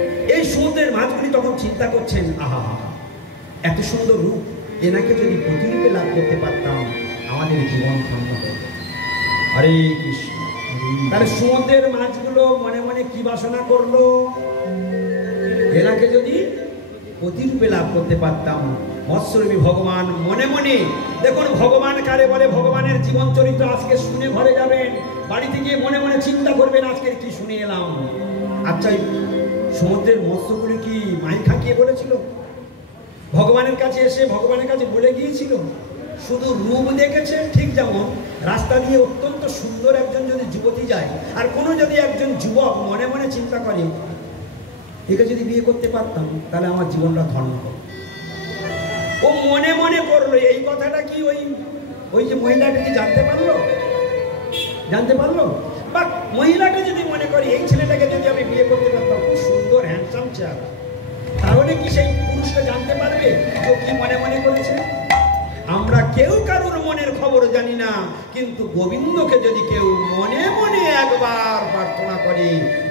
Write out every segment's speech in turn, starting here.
এই সমুদ্রের মাছগুলি তখন চিন্তা করছেন, আহা এত সুন্দর রূপ, এনাকে যদি প্রতিরূপে লাভ করতে পারতাম আমাদের জীবন ধন্য হতো। হরে কৃষ্ণ। তাহলে সমুদ্রের মাছগুলো মনে মনে কি বাসনা করলো, এনাকে যদি প্রতিরূপে লাভ করতে পারতাম। মৎস্যরূপী ভগবান মনে মনে, দেখুন ভগবান কারে বলে, ভগবানের জীবন চরিত্র আজকে শুনে ঘরে যাবেন, বাড়িতে গিয়ে মনে মনে চিন্তা করবেন আজকের কি শুনে এলাম। আচ্ছা সমুদ্রের মৎস্যগুলি কি মাই খাকিয়ে বলেছিল? ভগবানের কাছে এসে ভগবানের কাছে বলে গিয়েছিল? শুধু রূপ দেখেছে। ঠিক যেমন রাস্তা দিয়ে অত্যন্ত সুন্দর একজন যদি যুবতী যায়, আর কোনো যদি একজন যুবক মনে মনে চিন্তা করে একে যদি বিয়ে করতে পারতাম তাহলে আমার জীবনটা ধন্য হবে, ও মনে মনে করলো। এই কথাটা কি ওই যে মহিলাটা কি জানতে পারলো? বা মহিলাটা যদি মনে করি এই ছেলেটাকে যদি আমি বিয়ে করতে পারতাম, খুব সুন্দর হ্যান্ডসাম চেহারা, তাহলে কি সেই পুরুষটা জানতে পারবে ও কি মনে মনে করেছে? আমরা কেউ কারোর মনের খবর জানি না, কিন্তু গোবিন্দকে যদি কেউ মনে মনে একবার প্রার্থনা করে,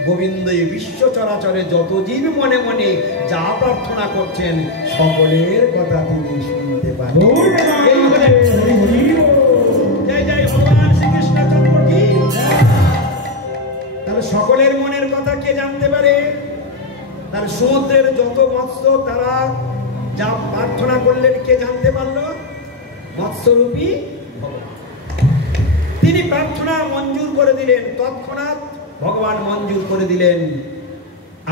গোবিন্দ এই বিশ্ব চরাচরে যত জীব মনে মনে যা প্রার্থনা করছেন সকলের কথা তিনি শুনতে পারেন। ভগবান শ্রীকৃষ্ণচন্দ্র কি? তাহলে সকলের মনের কথা কে জানতে পারে? তার সমুদ্রের যত মৎস্য তারা যা প্রার্থনা করলেন কে জানতে পারলো? মৎস্যরূপী ভগবান। তিনি প্রার্থনা মঞ্জুর করে দিলেন, তৎক্ষণাৎ ভগবান মঞ্জুর করে দিলেন,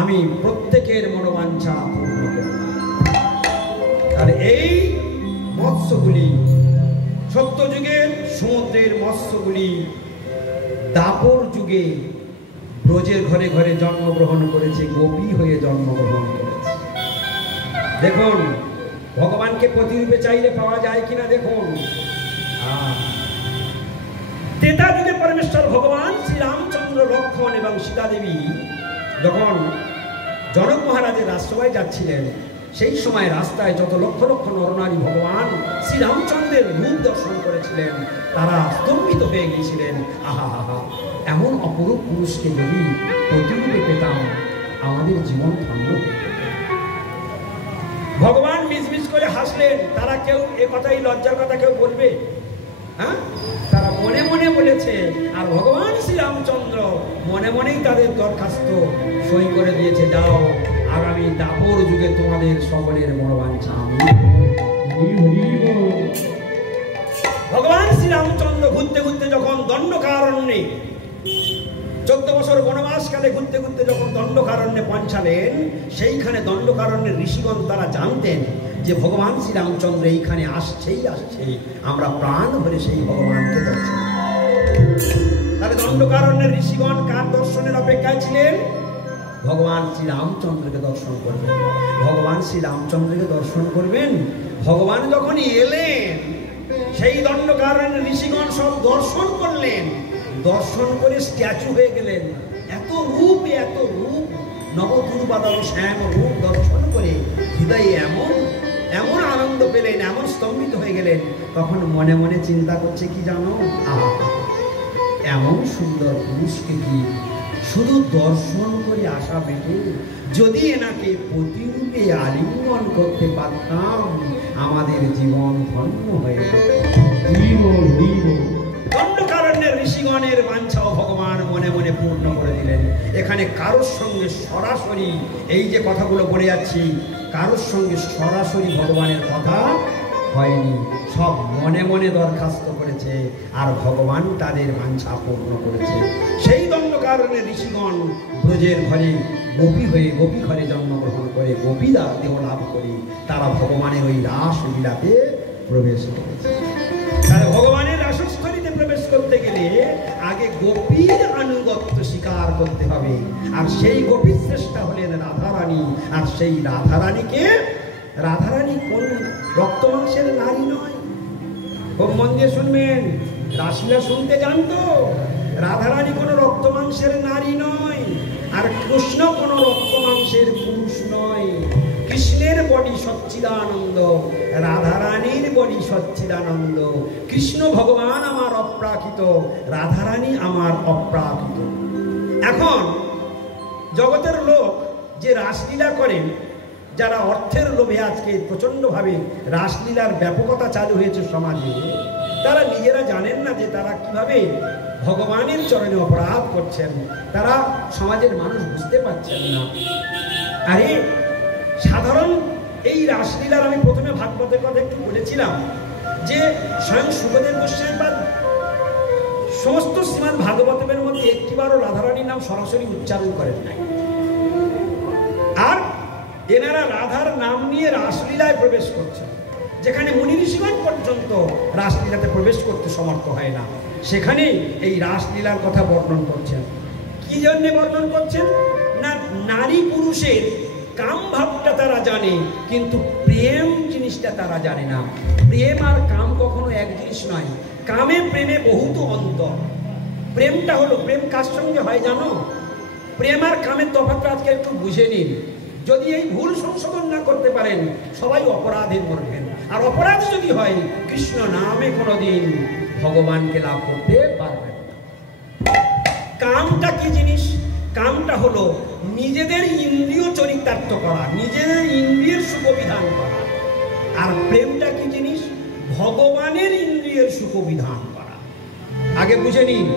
আমি প্রত্যেকের মনোবাঞ্ছা পূর্ণ করব। আর এই মৎস্যগুলি সত্যযুগের সমুদ্রের মৎস্যগুলি দাপর যুগে ব্রজের ঘরে ঘরে জন্মগ্রহণ করেছে, গোপী হয়ে জন্মগ্রহণ করেছে। দেখুন ভগবানকে প্রতিরূপে চাইলে পাওয়া যায় কিনা দেখুন। ত্রেতা যুগে পরমেশ্বর ভগবান শ্রীরামচন্দ্র, লক্ষ্মণ এবং সীতা দেবী যখন জনক মহারাজের রাজসভায় যাচ্ছিলেন, সেই সময় রাস্তায় যত লক্ষ লক্ষ নরনারী ভগবান শ্রীরামচন্দ্রের রূপ দর্শন করেছিলেন, তারা স্তম্ভিত হয়ে গিয়েছিলেন। আহা আহা, এমন অপরূপ পুরুষকে যদি প্রতিরূপে পেতাম আমাদের জীবন ধন্য হতো। ভগবান মিজমিজ করে হাসলেন। তারা কেউ এ কথাই লজ্জার কথা কেউ বলবে? হ্যাঁ, তারা মনে মনে বলেছে। আর ভগবান শ্রীরামচন্দ্র মনে মনেই তাদের দরখাস্ত সই করে দিয়েছে, যাও আগামী দাপর যুগে তোমাদের সকলের মনোবাঞ্ছা আমি। ভগবান শ্রীরামচন্দ্র ঘুরতে ঘুরতে যখন দণ্ডকারণ্যে 14 বছর বনবাসকালে ঘুরতে ঘুরতে যখন দণ্ডকারণ্যে পৌঁছালেন, সেইখানে দণ্ডকারণ্যের ঋষিগণ তারা জানতেন যে ভগবান শ্রীরামচন্দ্র এইখানে আসছেই, আমরা প্রাণ ভরে সেই ভগবানকে দর্শন। তাহলে দণ্ডকারণ্যের ঋষিগণ কার দর্শনের অপেক্ষায় ছিলেন? ভগবান শ্রীরামচন্দ্রকে দর্শন করবেন। ভগবান শ্রীরামচন্দ্রকে দর্শন করবেন। ভগবান যখন এলেন, সেই দণ্ডকারণ্যের ঋষিগণ সব দর্শন করলেন, দর্শন করে স্ট্যাচু হয়ে গেলেন। এত রূপ নবদুর্বাদল শ্যাম রূপ দর্শন করে হৃদয়ে এমন আনন্দ পেলেন, এমন স্তম্ভিত হয়ে গেলেন। তখন মনে মনে চিন্তা করছে কি জানো, এমন সুন্দর পুরুষকে কি শুধু দর্শন করে আসা বেটে, যদি এনাকে প্রতিরূপে আলিঙ্গন করতে পারতাম আমাদের জীবন ধন্য হয়ে যেত। দণ্ডকারণ্যের ঋষিগণের বাঞ্ছাও ভগবান মনে মনে পূর্ণ করে দিলেন। এখানে কারোর সঙ্গে সরাসরি, এই যে কথাগুলো বলে যাচ্ছি, কারোর সঙ্গে সরাসরি ভগবানের কথা হয়নি, সব মনে মনে দরখাস্ত করেছে, আর ভগবান তাদের বাঞ্ছা পূর্ণ করেছে। সেই দণ্ডকারণ্যের ঋষিগণ ব্রজের ঘরে গোপী হয়ে গোপী ঘরে জন্মগ্রহণ করে গোপীরা দেহ লাভ করে তারা ভগবানের ওই রাসলীলাতে প্রবেশ করেছে। তাহলে ভগবানের রাসস্থলীতে প্রবেশ করতে গেলে আগে গোপীর আনুগত্য স্বীকার করতে হবে, আর সেই গোপীর শ্রেষ্ঠা হলেন রাধারানী। আর সেই রাধারানী কোন রক্ত মাংসের নারী নয়। খুব মন দিয়ে শুনবেন, রাসলীলা শুনতে জানতো। রাধারানী কোনো রক্ত মাংসের নারী নয়, আর কৃষ্ণ কোনো রক্ত মাংসের পুরুষ নয়। কৃষ্ণের বডি সচ্চিদানন্দ, রাধারানীর বডি সচ্চিদানন্দ। কৃষ্ণ ভগবান আমার অপ্রাকৃত, রাধারানী আমার অপ্রাকৃত। এখন জগতের লোক যে রাসলীলা করেন, যারা অর্থের লোভে আজকে প্রচণ্ডভাবে রাসলীলার ব্যাপকতা চালু হয়েছে সমাজে, তারা নিজেরা জানেন না যে তারা কিভাবে ভগবানের চরণে অপরাধ করছেন। তারা সমাজের মানুষ বুঝতে পারছেন না। আরে সাধারণ এই রাসলীলার আমি প্রথমে ভাগবতের কথা একটু বলেছিলাম যে স্বয়ং সুখদেব গোস্বামীপাদ সমস্ত শ্রীমদ্ ভাগবতের মধ্যে একটিবারও রাধারানীর নাম সরাসরি উচ্চারণ করেন নাই। আর এনারা রাধার নাম নিয়ে রাসলীলায় প্রবেশ করছেন, যেখানে মুনি ঋষিগণ পর্যন্ত রাসলীলাতে প্রবেশ করতে সমর্থ হয় না, সেখানে এই রাসলীলার কথা বর্ণন করছেন। কি জন্য বর্ণন করছেন না, নারী পুরুষের কাম ভাবটা তারা জানে, কিন্তু প্রেম জিনিসটা তারা জানে না। প্রেম আর কাম কখনো এক জিনিস নয়। কামে প্রেমে বহুত অন্তর। প্রেমটা হলো, প্রেম কার সঙ্গে হয় জানো? প্রেম আর কামের তফাৎটা আজকে একটু বুঝে নিন। যদি এই ভুল সংশোধন না করতে পারেন, সবাই অপরাধে মরবেন। আর অপরাধ যদি হয়, কৃষ্ণ নামে কোনোদিন ভগবানকে লাভ করতে পারবেন না। কামটা কি জিনিস? কামটা হলো নিজেদের ইন্দ্রিয় চরিতার্থ করা, নিজেদের ইন্দ্রিয়ের সুখবিধান করা। আর প্রেমটা কি জিনিস? ভগবানের ইন্দ্রিয়ের সুখবিধান করা। আগে বুঝে নিন,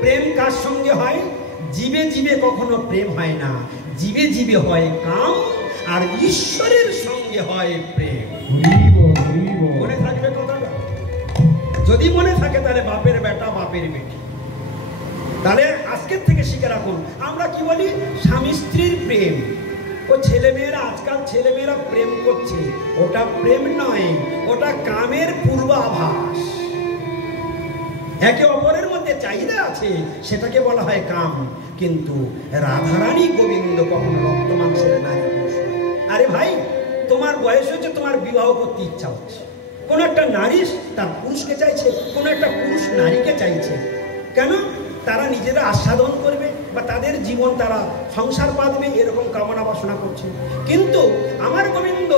প্রেম কার সঙ্গে হয়? জীবে জীবে কখনো প্রেম হয় না, জীবে জীবে হয় কাম, আর ঈশ্বরের সঙ্গে হয় প্রেম। মনে থাকবে কথাটা? যদি মনে থাকে তাহলে বাপের বেটা বাপের বেটি। তাহলে আজকের থেকে শিখে রাখুন। আমরা কি বলি? স্বামী স্ত্রীর প্রেম। ও ছেলেমেয়েরা, আজকাল ছেলেমেয়েরা প্রেম করছে, ওটা প্রেম নয়, ওটা কামের পূর্বাভাস। একে অপরের মধ্যে চাহিদা আছে, সেটাকে বলা হয় কাম। কিন্তু রাধারানী গোবিন্দ কখনো রক্ত মাংসের নারী পুরুষ। আরে ভাই, তোমার বয়স হচ্ছে, তোমার বিবাহ করতে ইচ্ছা হচ্ছে, কোন একটা নারী তার পুরুষকে চাইছে, কোন একটা পুরুষ নারীকে চাইছে। কেন? তারা নিজেরা আস্বাদন করবে বা তাদের জীবন তারা সংসার পাবে, এরকম কামনা বাসনা করছে। কিন্তু আমার গোবিন্দ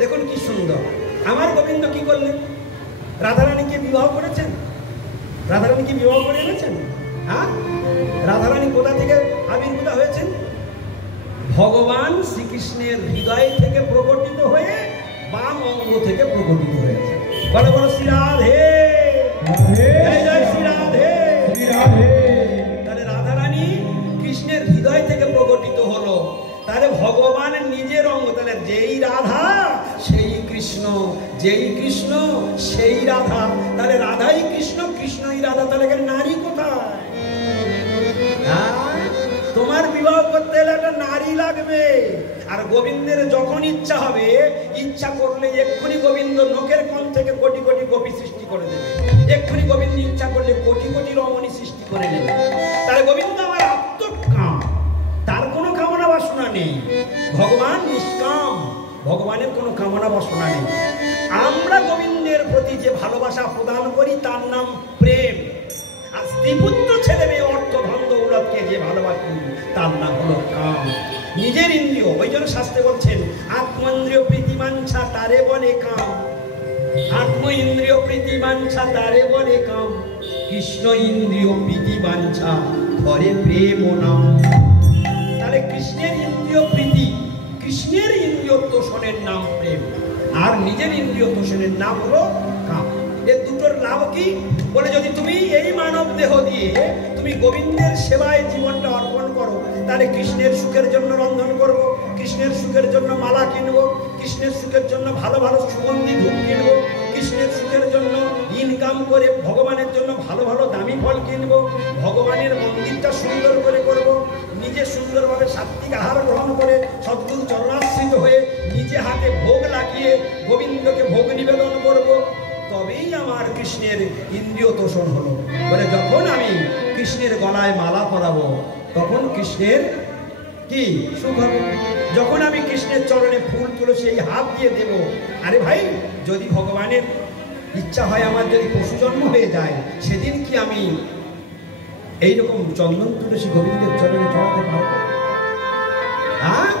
দেখুন কি সুন্দর। আমার গোবিন্দ কি করলেন? রাধারানীকে বিবাহ করেছেন। রাধারানীকে বিবাহ করে এনেছেন। হ্যাঁ, রাধারানী কোথা থেকে আবির্ভূত হয়েছেন? ভগবান শ্রীকৃষ্ণের হৃদয় থেকে প্রকটিত হয়ে বাম অঙ্গ থেকে প্রকটিত হয়েছে। বড় বড় শ্রী রাধে, জয় শ্রী রাধে। তাহলে রাধারানী কৃষ্ণের হৃদয় থেকে প্রকটিত হলো। তাহলে ভগবান নিজের অঙ্গ। তাহলে যেই রাধা সেই কৃষ্ণ, যেই কৃষ্ণ সেই রাধা। তাহলে রাধাই কৃষ্ণ, কৃষ্ণই রাধা। তাহলে নারী কোথায়? তোমার বিবাহ করতে হলে একটা নারী লাগবে। আর গোবিন্দের যখন ইচ্ছা হবে, ইচ্ছা করলে এক্ষুনি গোবিন্দ নখের কোণ থেকে কোটি কোটি গোপী সৃষ্টি করে দেবে। এক্ষুনি গোবিন্দ ইচ্ছা করলে কোটি কোটি রমণী সৃষ্টি করে নেবে। তাহলে গোবিন্দ আমার আত্মকাম, তার কোনো কামনা বাসনা নেই। ভগবান নিষ্কাম, ভগবানের কোনো কামনা বাসনা নেই। আমরা গোবিন্দের প্রতি যে ভালোবাসা প্রদান করি তার নাম প্রেম। আর স্ত্রীপুত্র ছেলে মেয়ে অর্থ ধন দৌলতকে যে ভালোবাসি তার নাম হলো কাম। নিজের ইন্দ্রিয়, ওই জন্য শাস্ত্রে বলছেন আত্মেন্দ্রিয় প্রীতিমাঞ্ছা তারে বলে কাম। আত্ম ইন্দ্রিয় প্রীতিমাঞ্ছা তারে বলে কাম। কৃষ্ণ ইন্দ্রিয় প্রীতিমাঞ্ছা ধরে প্রেম নাম। তাহলে কৃষ্ণের ইন্দ্রিয় প্রীতি, কৃষ্ণের ইন্দ্রিয় তোষণের নাম প্রেম, আর নিজের ইন্দ্রিয় তোষণের নাম হলো কাম। এর দুটোর লাভ কি? বলে যদি তুমি এই মানব দেহ দিয়ে তুমি গোবিন্দের সেবায় জীবনটা অর্পণ করো, তাহলে কৃষ্ণের সুখের জন্য রন্ধন করব, কৃষ্ণের সুখের জন্য মালা কিনবো, কৃষ্ণের সুখের জন্য ভালো ভালো সুগন্ধি ধূপ কিনবো, কৃষ্ণের সুখের জন্য ইনকাম করে ভগবানের জন্য ভালো ভালো দামি ফল কিনবো, ভগবানের মন্দিরটা সুন্দর করে করব, নিজে সুন্দরভাবে সাত্বিক আহার গ্রহণ করে সদ্গুরু চরণাশ্রিত হয়ে নিজে হাতে ভোগ লাগিয়ে গোবিন্দকে ভোগ নিবেদন করব, তবেই আমার কৃষ্ণের ইন্দ্রিয় তোষণ হলো। বলে যখন আমি কৃষ্ণের গলায় মালা পরাবো তখন কৃষ্ণের কি সুখ হবে। যখন আমি কৃষ্ণের চরণে ফুল তুলসী এই হাত দিয়ে দেব, আরে ভাই যদি ভগবানের ইচ্ছা হয় আমার যদি পশু জন্ম হয়ে যায়, সেদিন কি আমি এইরকম চন্দন তুলসী গোবিন্দের চরণে চড়াতে পারবো? হ্যাঁ,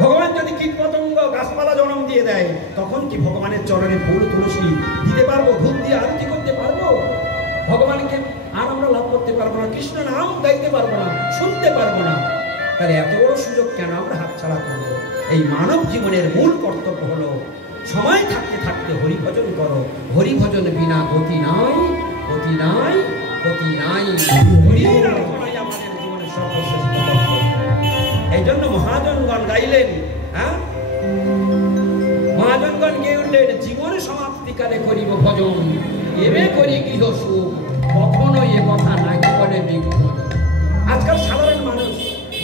ভগবান যদি কীট পতঙ্গ গাছপালা জন্ম দিয়ে দেয়, তখন কি ভগবানের চরণে ফুল তুলসী দিতে পারবো, ধূপ দিয়ে আরতি করতে পারবো? ভগবানকে আর আমরা লাভ করতে পারবো না, কৃষ্ণ নাম গাইতে পারবো না, শুনতে পারবো না। তাহলে এত বড় সুযোগ কেন আমরা হাতছাড়া করব? এই মানব জীবনের মূল কর্তব্য হলো সময় থাকতে থাকতে হরিভজন করো। হরিভজন বিনা গতি নাই, গতি নাই, গতি নাই। হরির আরাধনাই আমাদের জীবনের সর্বশ্রেষ্ঠ কর্তব্য। এই জন্য মহাজনগণ গাইলেন, হ্যাঁ, মহাজনগণ গেয়ে উঠলেন, জীবন সমাপ্তিকালে করিব ভজন, এবে করি গৃহ সুখ, কখনো এ কথা নাকি বলে বিজ্ঞজন। আজকাল সাধারণ মানুষ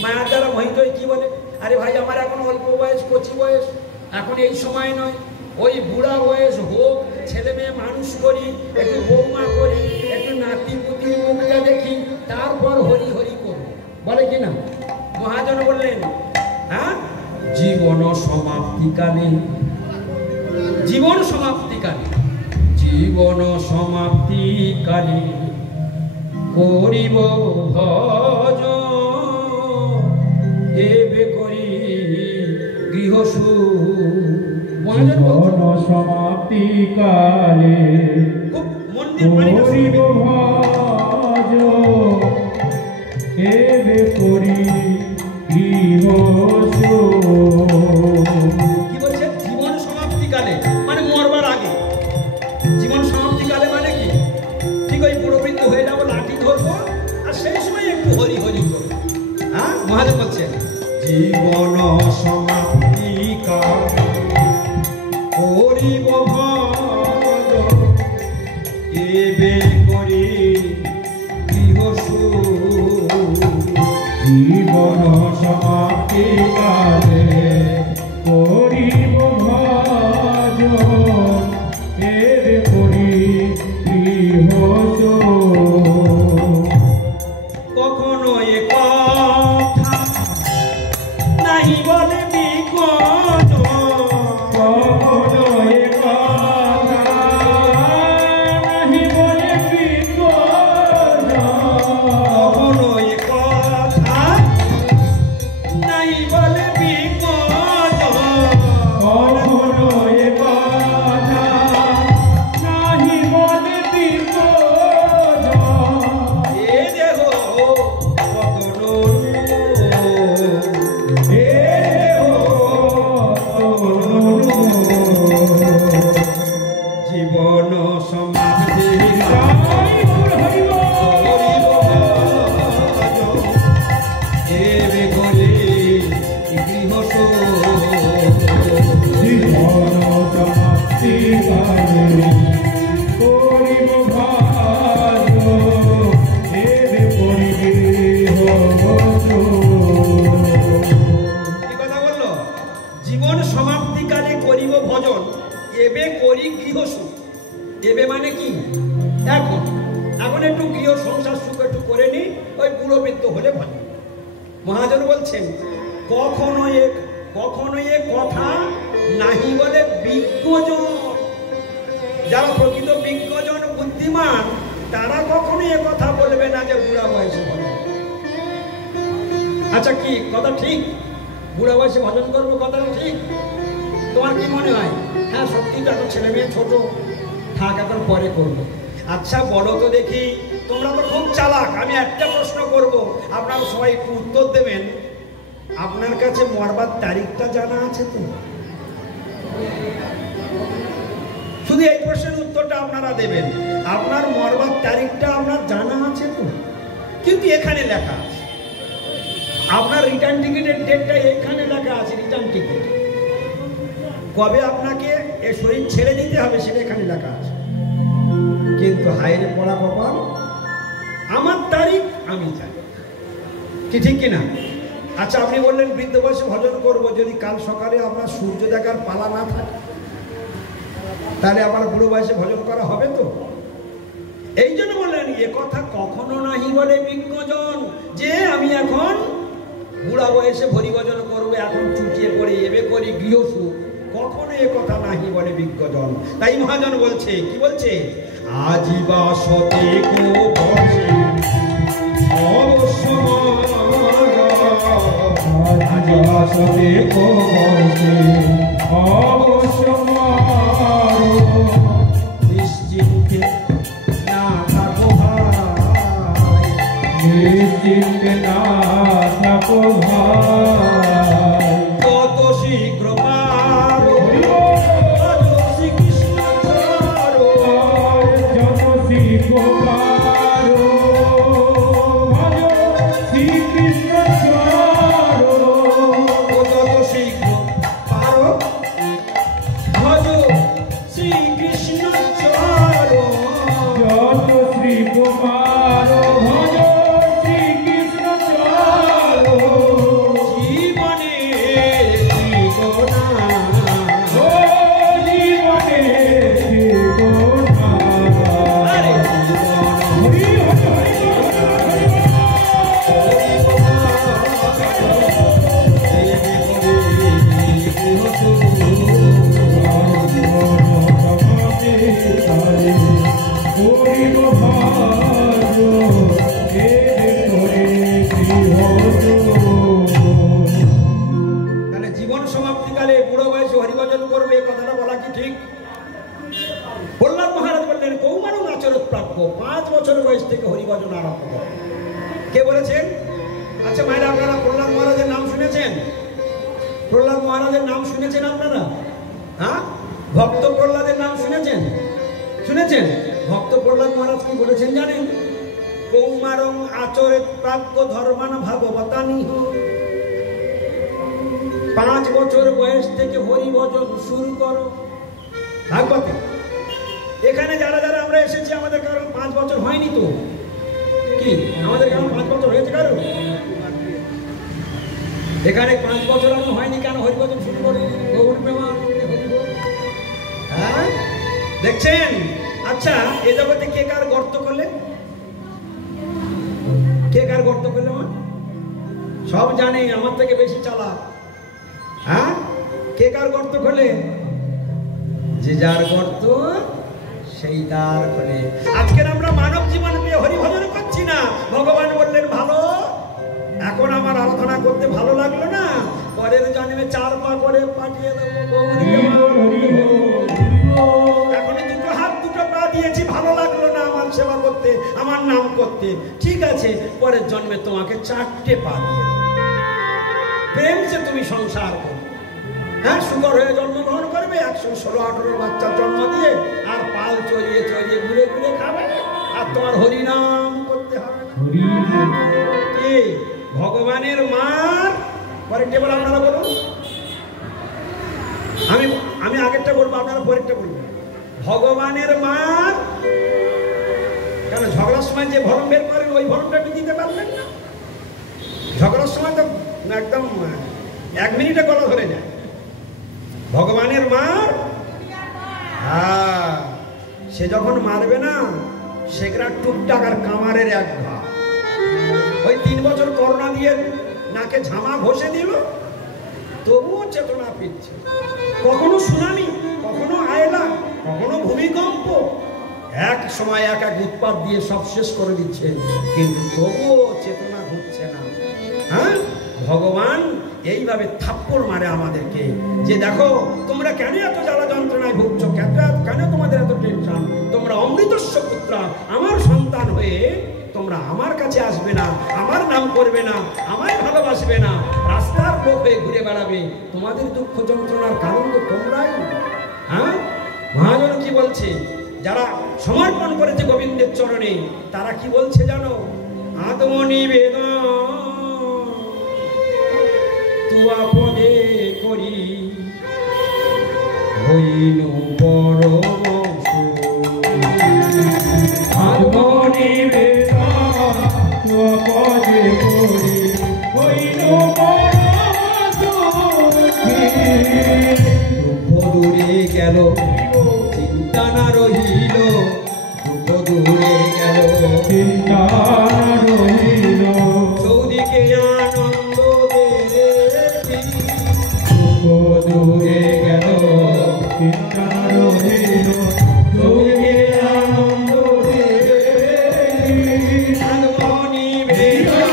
মায়ার দ্বারা মোহিত হয়ে কি বলে, আরে ভাই আমার এখন অল্প বয়স, কচি বয়স, এখন এই সময় নয়, ওই বুড়া বয়স হোক, ছেলে মেয়ে মানুষ করি, একটু বৌমা করি, একটু নাতি পুতির মুখটা দেখি, তারপর হরি হরি করব, বলে কিনা? মহাজন বললেন, হ্যাঁ, জীবন সমাপ্তিকালে, জীবন সমাপ্তিকালে, জীবন সমাপ্তিকালে করিব ভজন, এবে করি গৃহ সুখ। জীবন সমাপ্তিকালে করিব ভজন, এবে করি গৃহ সুখ। কি বলছে? জীবন সমাপ্তিকালে মানে মরবার আগে। জীবন সমাপ্তিকালে মানে কি? ঠিক ওই বুড়োবৃদ্ধ হয়ে যাবো, লাঠি ধরবো, আর সেই সময় একটু হরি হরি করবো। হ্যাঁ, মহাদেব বলছে জীবন সমাপ্তিকালে করিব ভজন, এবে করি গৃহ সুখ। জীবন সমাপ্তিকালে করিব ভজন, এবে করি গৃহ সুখ। কখনো এ কথা নাহি বলে বিজ্ঞজন, কখনো এ কথা নাহি বলে বিজ্ঞজন, কখনো এ কথা নাহি বলে বিজ্ঞজন, কখনো এ কথা নাহি বলে বিজ্ঞজন। এ দেহ পতন, এ দেহ জীবন সমাপ্তি এবে গলি গৃহ জীবন সমাপ্তিকালে করিব ভজন, এবে করি গৃহ সুখ। কি কথা বললো? জীবন সমাপ্তিকালে করিব ভজন, এবে করি গৃহ সুখ। এবে মানে কি? এখন এখন একটু গৃহ সংসার সুখ একটু করে নি, ওই বুড়ো বৃদ্ধ হলে ভালো। মহাজন বলছেন কখনো এ কথা নাহি বলে বিজ্ঞজন। যারা প্রকৃত বিজ্ঞজন, বুদ্ধিমান, তারা কখনো এ কথা বলবে না যে বুড়া বয়সে ভজন। আচ্ছা, কি কথা ঠিক? বুড়া বয়সে ভজন করবো, কথাটা ঠিক? তোমার কি মনে হয়? হ্যাঁ, সত্যি তো, এখন ছেলে মেয়ে ছোট, থাক, এখন পরে করবো। আচ্ছা বলো তো দেখি, তোমরা তো খুব চালাক, আমি একটা প্রশ্ন করব, আপনারা সবাই একটু উত্তর দেবেন। আপনার কাছে মরবার তারিখটা জানা আছে তো? শুধু এই প্রশ্নের উত্তরটা আপনারা দেবেন, আপনার মরবার তারিখটা আপনার জানা আছে তো? কিন্তু এখানে লেখা আছে, আপনার রিটার্ন টিকিটের ডেটটা এখানে লেখা আছে, রিটার্ন টিকিট কবে আপনাকে এ শরীর ছেড়ে দিতে হবে সেটা এখানে লেখা আছে। কিন্তু হাইরে পড়া কপাল, আমার তারিখ আমি জানি, কি ঠিক কিনা? আচ্ছা, আপনি বললেন বৃদ্ধ বয়সে ভজন করব, যদি কাল সকালে আপনার সূর্য দেখার পালা না থাকে, তাহলে আমার বুড়ো বয়সে ভজন করা হবে তো? এই জন্য বললেন এ কথা কখনো নাহি বলে বিজ্ঞজন, যে আমি এখন বুড়া বয়সে হরি ভজন করবো, এখন চুটিয়ে পড়ে এবে করি গৃহ সুখ, কখনো এ কথা নাহি বলে বিজ্ঞজন। তাই মহাজন বলছে, কি বলছে? আজিবা সতে কো বসে আজিবা সতে কো বসে অবশ্য নিশ্চিন্তে না থাকো ভাই, নিশ্চিন্তে না থাকো তো ভাই কত শীঘ্র পারো ভজ শ্রীকৃষ্ণ ছাড়ো যত শীঘ্র পারো ভজ শ্রীকৃষ্ণ ছাড়ো যত শীঘ্র পারো ভজ শ্রীকৃষ্ণ ছাড়ো যত শীঘ্র পারো ভজ শ্রীকৃষ্ণ ছাড়ো জীবনের জীবনা ও জীবনের জীবনা আরে হরি হরি হরি তাহলে জীবন সমাপ্তিকালে বুড়ো বয়সে হরিভজন করবে এ কথাটা বলা কি ঠিক? প্রহ্লাদ মহারাজ বললেন কৌমারং আচরত প্রাপ্য 5 বছর বয়স থেকে হরিভজন আরম্ভ করে। কে বলেছেন? আচ্ছা মায়েরা, আপনারা প্রহ্লাদ মহারাজের নাম শুনেছেন? প্রহ্লাদ মহারাজের নাম শুনেছেন আপনারা? হ্যাঁ, ভক্ত প্রহ্লাদের নাম শুনেছেন? শুনেছেন? ভক্ত প্রহ্লাদ মহারাজ কি বলেছেন জানেন? কৌমারং আচরেত প্রাপ্য ধর্মান ভাগবতানি। 5 বছর বয়স থেকে হরিভজন শুরু করো। ভাগবতে এখানে যারা যারা আমরা এসেছি আমাদের কারণ 5 বছর হয়নি তো, কি আমাদের কারণ 5 বছর হয়েছে কারো? এখানে 5 বছর আমার হয়নি কেন হরিভজন শুরু করে? গৌর প্রেমানন্দে হরিবোল। হ্যাঁ দেখছেন? আচ্ছা এ জগতে কে কার গর্ত করলে? কে কার গর্ত করলে? সব জানে, আমার থেকে বেশি চালাক। হ্যাঁ, কে কার গর্ত খোলে? যে যার গর্ত সেই তার খোলে। আজকের আমরা মানব জীবন পেয়ে হরিভজন করছি না। ভগবান বললেন ভালো, এখন আমার আরাধনা করতে ভালো লাগলো না, পরের জন্মে 4 পা করে পাঠিয়ে দেবো। এখনো 2 হাত 2 পা দিয়েছি, ভালো লাগলো না আমার সেবা করতে, আমার নাম করতে। ঠিক আছে, পরের জন্মে তোমাকে 4টে পা দিয়ে দেবো। প্রেম যে তুমি সংসার করো। হ্যাঁ, শুকর হয়ে জন্মগ্রহণ করবে, 116-18 বাচ্চা জন্ম দিয়ে, আর পাল চড়িয়ে চড়িয়ে ঘুরে ঘুরে খাবে, আর তোমার হরিনাম করতে হবে না। কি ভগবানের মার পরেরটা বলে আপনারা বলুন। আমি আগেরটা বলবো, আপনারা পরেরটা বলবেন। ভগবানের মার কেন ঝগড়ার সময় যে ভরম বের করেন ওই ভরমটা আপনি দিতে পারবেন না? ঝগড়ার সময় তো একদম 1 মিনিটে গলা ধরে যায়। ভগবানের মার, হ্যাঁ, সে যখন মারবে না, সেগুলা টুকটাক আর কামারের 1 ঘা। ওই 3 বছর করোনা দিয়ে নাকে ঝামা ঘষে দিল, তবুও চেতনা ফিরছে। কখনো সুনামি, কখনো আয়লা, কখনো ভূমিকম্প, এক সময় এক এক উৎপাত দিয়ে সব শেষ করে দিচ্ছে, কিন্তু তবুও চেতনা ঘুরছে না। হ্যাঁ, ভগবান এইভাবে থাপ্পড় মারে আমাদেরকে, যে দেখো তোমরা কেন এত জ্বালা যন্ত্রণায় ভুগছো, কেন তোমাদের এত টেনশন, তোমরা অমৃতস্য পুত্র, আমার সন্তান হয়ে তোমরা আমার কাছে আসবে না, আমার নাম করবে না, আমায় ভালোবাসবে না, রাস্তার লোক হয়ে ঘুরে বেড়াবে। তোমাদের দুঃখ যন্ত্রণার কারণ তো তোমরাই। হ্যাঁ, মহাজন কি বলছে? যারা সমর্পণ করেছে গোবিন্দের চরণে, তারা কি বলছে জানো? আত্মনিবেদন তুয়া পদে করি হইনু পরম আত্মনিবেদন তুয়া পদে করি হইনু পরম দুঃখ দূরে গেল, চিন্তা না রহিল, দুঃখ দূরে গেল, চিন্তা রহিল, চৌদিকে আনন্দ দেখি, দুঃখ দূরে গেল, চিন্তা রহিল, চৌদিকে আনন্দ দেখি। আত্মনিবেদন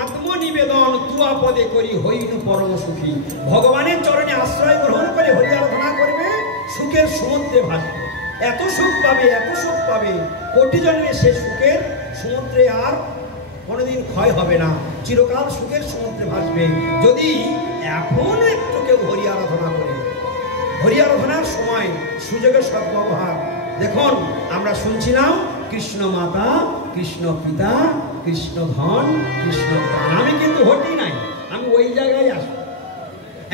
আত্মনিবেদন তুয়া পদে করি পরম সুখী। ভগবানের চরণে আশ্রয় গ্রহণ করে হরি আরাধনা করবে, সুখের সমুদ্রে ভাসবে। এত সুখ পাবে, এত সুখ পাবে, কোটি জন্মে সে সুখের সমুদ্রে আর কোনোদিন ক্ষয় হবে না, চিরকাল সুখের সমুদ্রে ভাসবে। যদি এখন একটু কেউ হরি আরাধনা করে, হরি আরাধনার সময় সুযোগের সদ্ব্যবহার। দেখুন, আমরা শুনছিলাম কৃষ্ণ মাতা, কৃষ্ণ পিতা, কৃষ্ণ ধন, কৃষ্ণ প্রাণ। আমি কিন্তু হটি নাই, আমি ওই জায়গায় আসবো।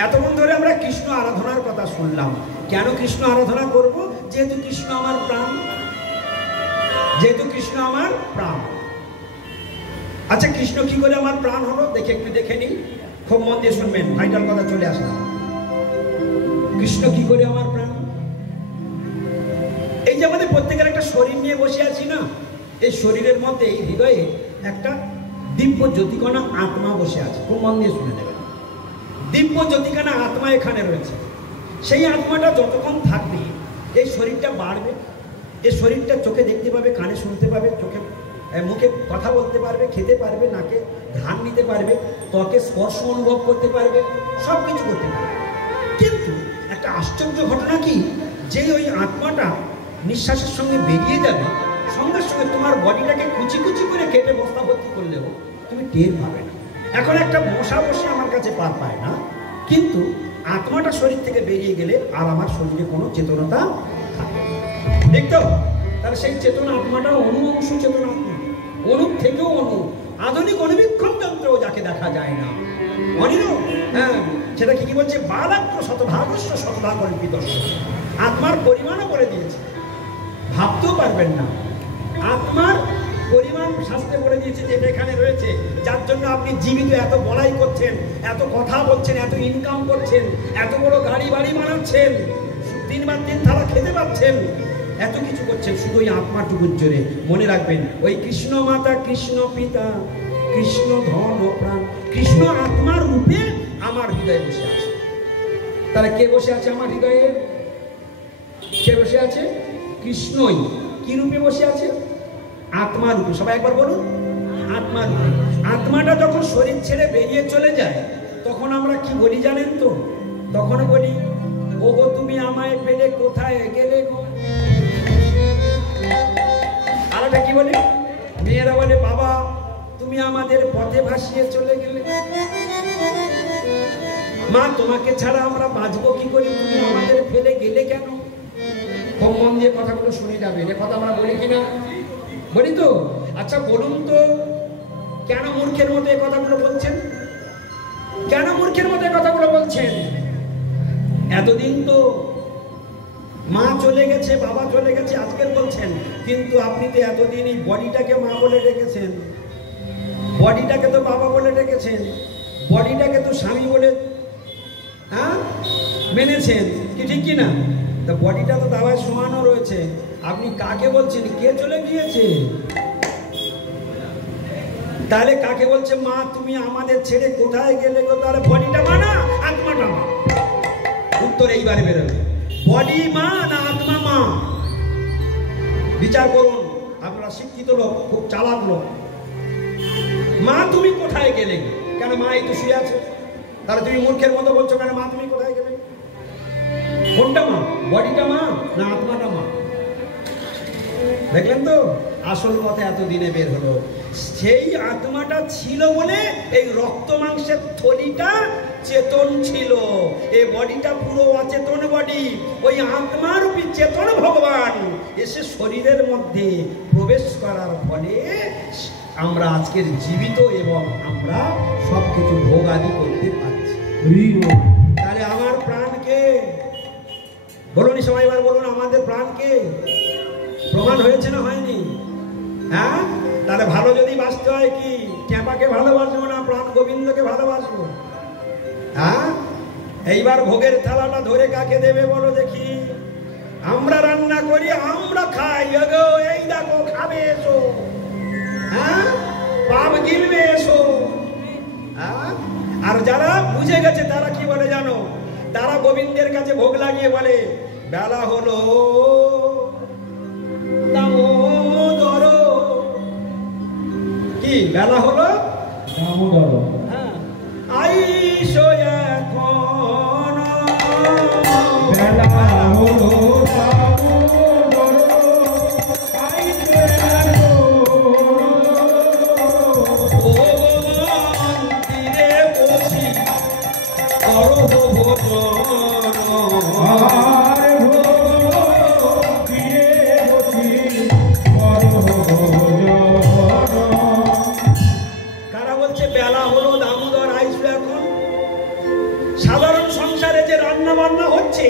এতক্ষণ ধরে আমরা কৃষ্ণ আরাধনার কথা শুনলাম। কেন কৃষ্ণ আরাধনা করব? যেহেতু কৃষ্ণ আমার প্রাণ, যেহেতু কৃষ্ণ আমার প্রাণ। আচ্ছা, কৃষ্ণ কি করে আমার প্রাণ হলো একটু দেখে নিই, খুব মন দিয়ে শুনবেন, ভাইটাল কথা চলে আসলাম। কৃষ্ণ কি করে আমার প্রাণ? এই যে আমাদের প্রত্যেকের একটা শরীর নিয়ে বসে আছি না, এই শরীরের মধ্যে, এই হৃদয়ে একটা দিব্য জ্যোতিকণা আত্মা বসে আছে। খুব মন দিয়ে শুনে নেবেন, দিব্য জ্যোতিকণা আত্মা এখানে রয়েছে। সেই আত্মাটা যতক্ষণ থাকবে এই শরীরটা বাড়বে, এই শরীরটা চোখে দেখতে পাবে, কানে শুনতে পাবে, চোখে মুখে কথা বলতে পারবে, খেতে পারবে, নাকে ঘ্রাণ নিতে পারবে, ত্বকে স্পর্শ অনুভব করতে পারবে, সব কিছু করতে পারবে। কিন্তু একটা আশ্চর্য ঘটনা কি, যে ওই আত্মাটা নিঃশ্বাসের সঙ্গে বেরিয়ে যাবে, সঙ্গে সঙ্গে তোমার বডিটাকে কুচি কুচি করে কেটে বস্তা ভর্তি করলেও তুমি টের পাবে না। এখন একটা মশা বসে আমার কাছে পার পায় না, কিন্তু আত্মাটা শরীর থেকে বেরিয়ে গেলে আর আমার শরীরে কোনো চেতনতা থাকে না। দেখতো, তাহলে সেই চেতনা আত্মাটা অনু অংশ চেতনা আত্মা, অনুপ থেকেও অনু। আধুনিক অনুবীক্ষণ যন্ত্র যাকে দেখা যায় না, অনির, হ্যাঁ, সেটা কি বলছে? বালাক্য শতভাগস্য শতভাগ কল্পিত। আত্মার পরিমাণও করে দিয়েছে, ভাবতেও পারবেন না। আত্মার পরিমাণ শাস্ত্রে বলে দিয়েছে যে এখানে রয়েছে, যার জন্য আপনি জীবিত এত বড়াই করছেন, এত কথা বলছেন, এত ইনকাম করছেন, এত বড় গাড়ি বাড়ি বানাচ্ছেন, 3 বার 3 থালা খেতে পাচ্ছেন, এত কিছু করছেন শুধু ওই আত্মাটুকুর জোরে। মনে রাখবেন, ওই কৃষ্ণ মাতা, কৃষ্ণ পিতা, কৃষ্ণ ধন ও প্রাণ, কৃষ্ণ আত্মার রূপে আমার হৃদয়ে বসে আছে। তাহলে কে বসে আছে আমার হৃদয়ে? কে বসে আছে? কৃষ্ণই। কি রূপে বসে আছে? আত্মা রূপে। সবাই একবার বলুন, আত্মা রূপে। আত্মাটা যখন শরীর ছেড়ে বেরিয়ে চলে যায়, তখন আমরা কি বলি জানেন তো? তখন বলি, ওগো তুমি আমায় পেলে কোথায় গেলে গো। আর একটা কি বলি? মেয়েরা বলে, বাবা তুমি আমাদের পথে ভাসিয়ে চলে গেলে, মা তোমাকে ছাড়া আমরা বাঁচবো কি করে, তুমি আমাদের ফেলে গেলে কেন? খুব মন দিয়ে কথাগুলো শুনে যাবেন, এ কথা আমরা বলি কিনা? বলি তো। আচ্ছা বলুন তো, কেন মূর্খের মতো এই কথাগুলো বলছেন? কেন মূর্খের মতো এই কথাগুলো বলছেন? এতদিন তো মা চলে গেছে, বাবা চলে গেছে, আজকের বলছেন, কিন্তু আপনি তো এতদিন এই বডিটাকে মা বলে রেখেছেন, বডিটাকে তো বাবা বলে রেখেছেন, বডিটাকে তো স্বামী বলে মেনেছেন, কি ঠিক কিনা? তা বডিটা তো দাওয়ায় সমানও রয়েছে, আপনি কাকে বলছেন? কে চলে গিয়েছে? তাহলে কাকে বলছে? মা তুমি আমাদের ছেড়ে কোথায় গেলে গো? তাহলে বডিটা মা না আত্মাটা মা? উত্তর এইবারে বেরোবে, বডি মা না আত্মা মা? বিচার করুন, আপনারা শিক্ষিত লোক, খুব চালাক লোক। মা তুমি কোথায় গেলে? কেন মা এই তো শুয়ে আছে। তাহলে তুমি মূর্খের মতো বলছো কেন মা তুমি কোথায় গেলে? কোনটা মা? বডিটা মা না আত্মাটা মা? দেখলেন তো, আসল কথা এতদিনে বের হলো। সেই আত্মাটা ছিল বলে এই রক্ত মাংসের থলিটা চেতন ছিল, এই বডিটা পুরো অচেতন বডি। ওই আত্মারূপী চেতন ভগবান এসে শরীরের মধ্যে প্রবেশ করার ফলে আমরা আজকের জীবিত এবং আমরা সবকিছু ভোগ আদি করতে পারছি। তাহলে আমার প্রাণকে বলুন, সবাই এবার বলুন, আমাদের প্রাণকে প্রমাণ হয়েছে না হয়নি? হ্যাঁ, তাহলে ভালো যদি বাঁচতে হয় কি ক্যাপাকে ভালোবাসবো না প্রাণ গোবিন্দকে ভালোবাসবো? হ্যাঁ, এইবার ভোগের থালাটা ধরে কাকে দেবে বলো দেখি? আমরা রান্না করি, আমরা খাই, এই দেখো খাবে এসো, হ্যাঁ পাপ গিলবে এসো। হ্যাঁ, আর যারা বুঝে গেছে তারা কি বলে জানো? তারা গোবিন্দের কাছে ভোগ লাগিয়ে বলে, বেলা হলো দামোদর। কি বেলা হলো? দামোদর। হ্যাঁ, আইসো কারা বলছে বেলা হলো, দামোদর আইসবে এখন? সাধারণ সংসারে যে রান্না বান্না হচ্ছে,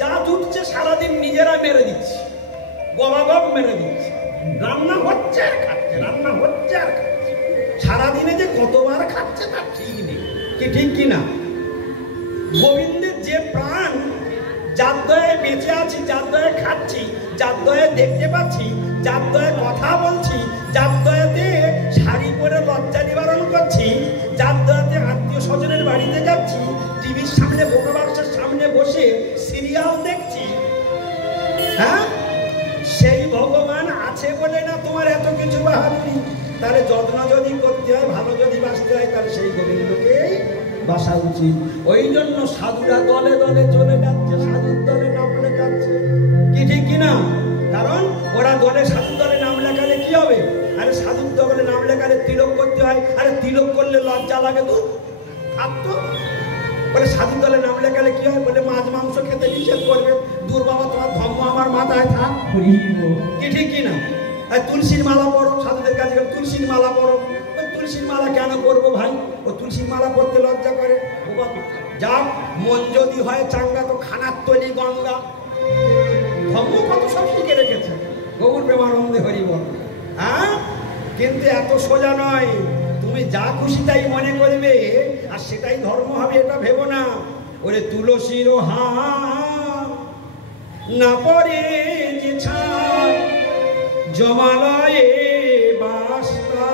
যা জুটছে সারাদিন নিজেরা মেরে দিচ্ছে, গবাগব মেরে দিচ্ছে। রান্না হচ্ছে আর খাচ্ছে, রান্না হচ্ছে আর খাচ্ছে। সারাদিনে যে কতবার খাচ্ছে তার ঠিক নেই, কি ঠিক কিনা? গোবিন্দের যে প্রাণ, যার দয়ায় বেঁচে আছি, যার দয়ায় খাচ্ছি, যার দয়ায় দেখতে পাচ্ছি, যার দয়ায় কথা বলছি, যার দয়াতে শাড়ি পরে লজ্জা নিবারণ করছি, যার দয়াতে আত্মীয় স্বজনের বাড়িতে যাচ্ছি, টিভির সামনে বোকা বাক্সের সামনে বসে সিরিয়াল দেখছি, হ্যাঁ, সেই ভগবান আছে বলে না তোমার এত কিছু বাহাদুরি। তাহলে যত্ন যদি করতে হয়, ভালো যদি বাঁচতে হয়, তাহলে সেই গোবিন্দকে বাসা উচিত। ওই জন্য সাধুরা দলে দলে চলে যাচ্ছে, সাধুর দলে নাম লেখাচ্ছে, কি ঠিক কিনা? কারণ ওরা দলে সাধুর দলে নাম লেখালে কি হবে? আরে সাধুর দলে নাম লেখালে তিলক করতে হয়। আরে তিলক করলে লজ্জা লাগে, তো থাকতো বলে সাধুর দলে নাম লেখালে কি হয়? বলে মাছ মাংস খেতে নিষেধ করবে। দূর বাবা, তোমার ধর্ম আমার মাথায় থাক, কি ঠিক কিনা? তুলসীর মালা পড়ো, সাধুদের কাছে তুলসীর মালা পড়ো। তুলসীর মালা কেন করবো ভাই? ও তুলসীর মালা পড়তে লজ্জা করে। যা মন যদি হয় চাঙ্গা, তো খানার তলি গঙ্গা। ধর্ম কত সব শিখে রেখেছে, গৌর প্রেমানন্দে হরি বল। হ্যাঁ, কিন্তু এত সোজা নয়। তুমি যা খুশি তাই মনে করবে আর সেটাই ধর্ম হবে, এটা ভেবো না। ওরে তুলসীর হার না পরে যে ছাড়, জমালয়ে বাস্তা।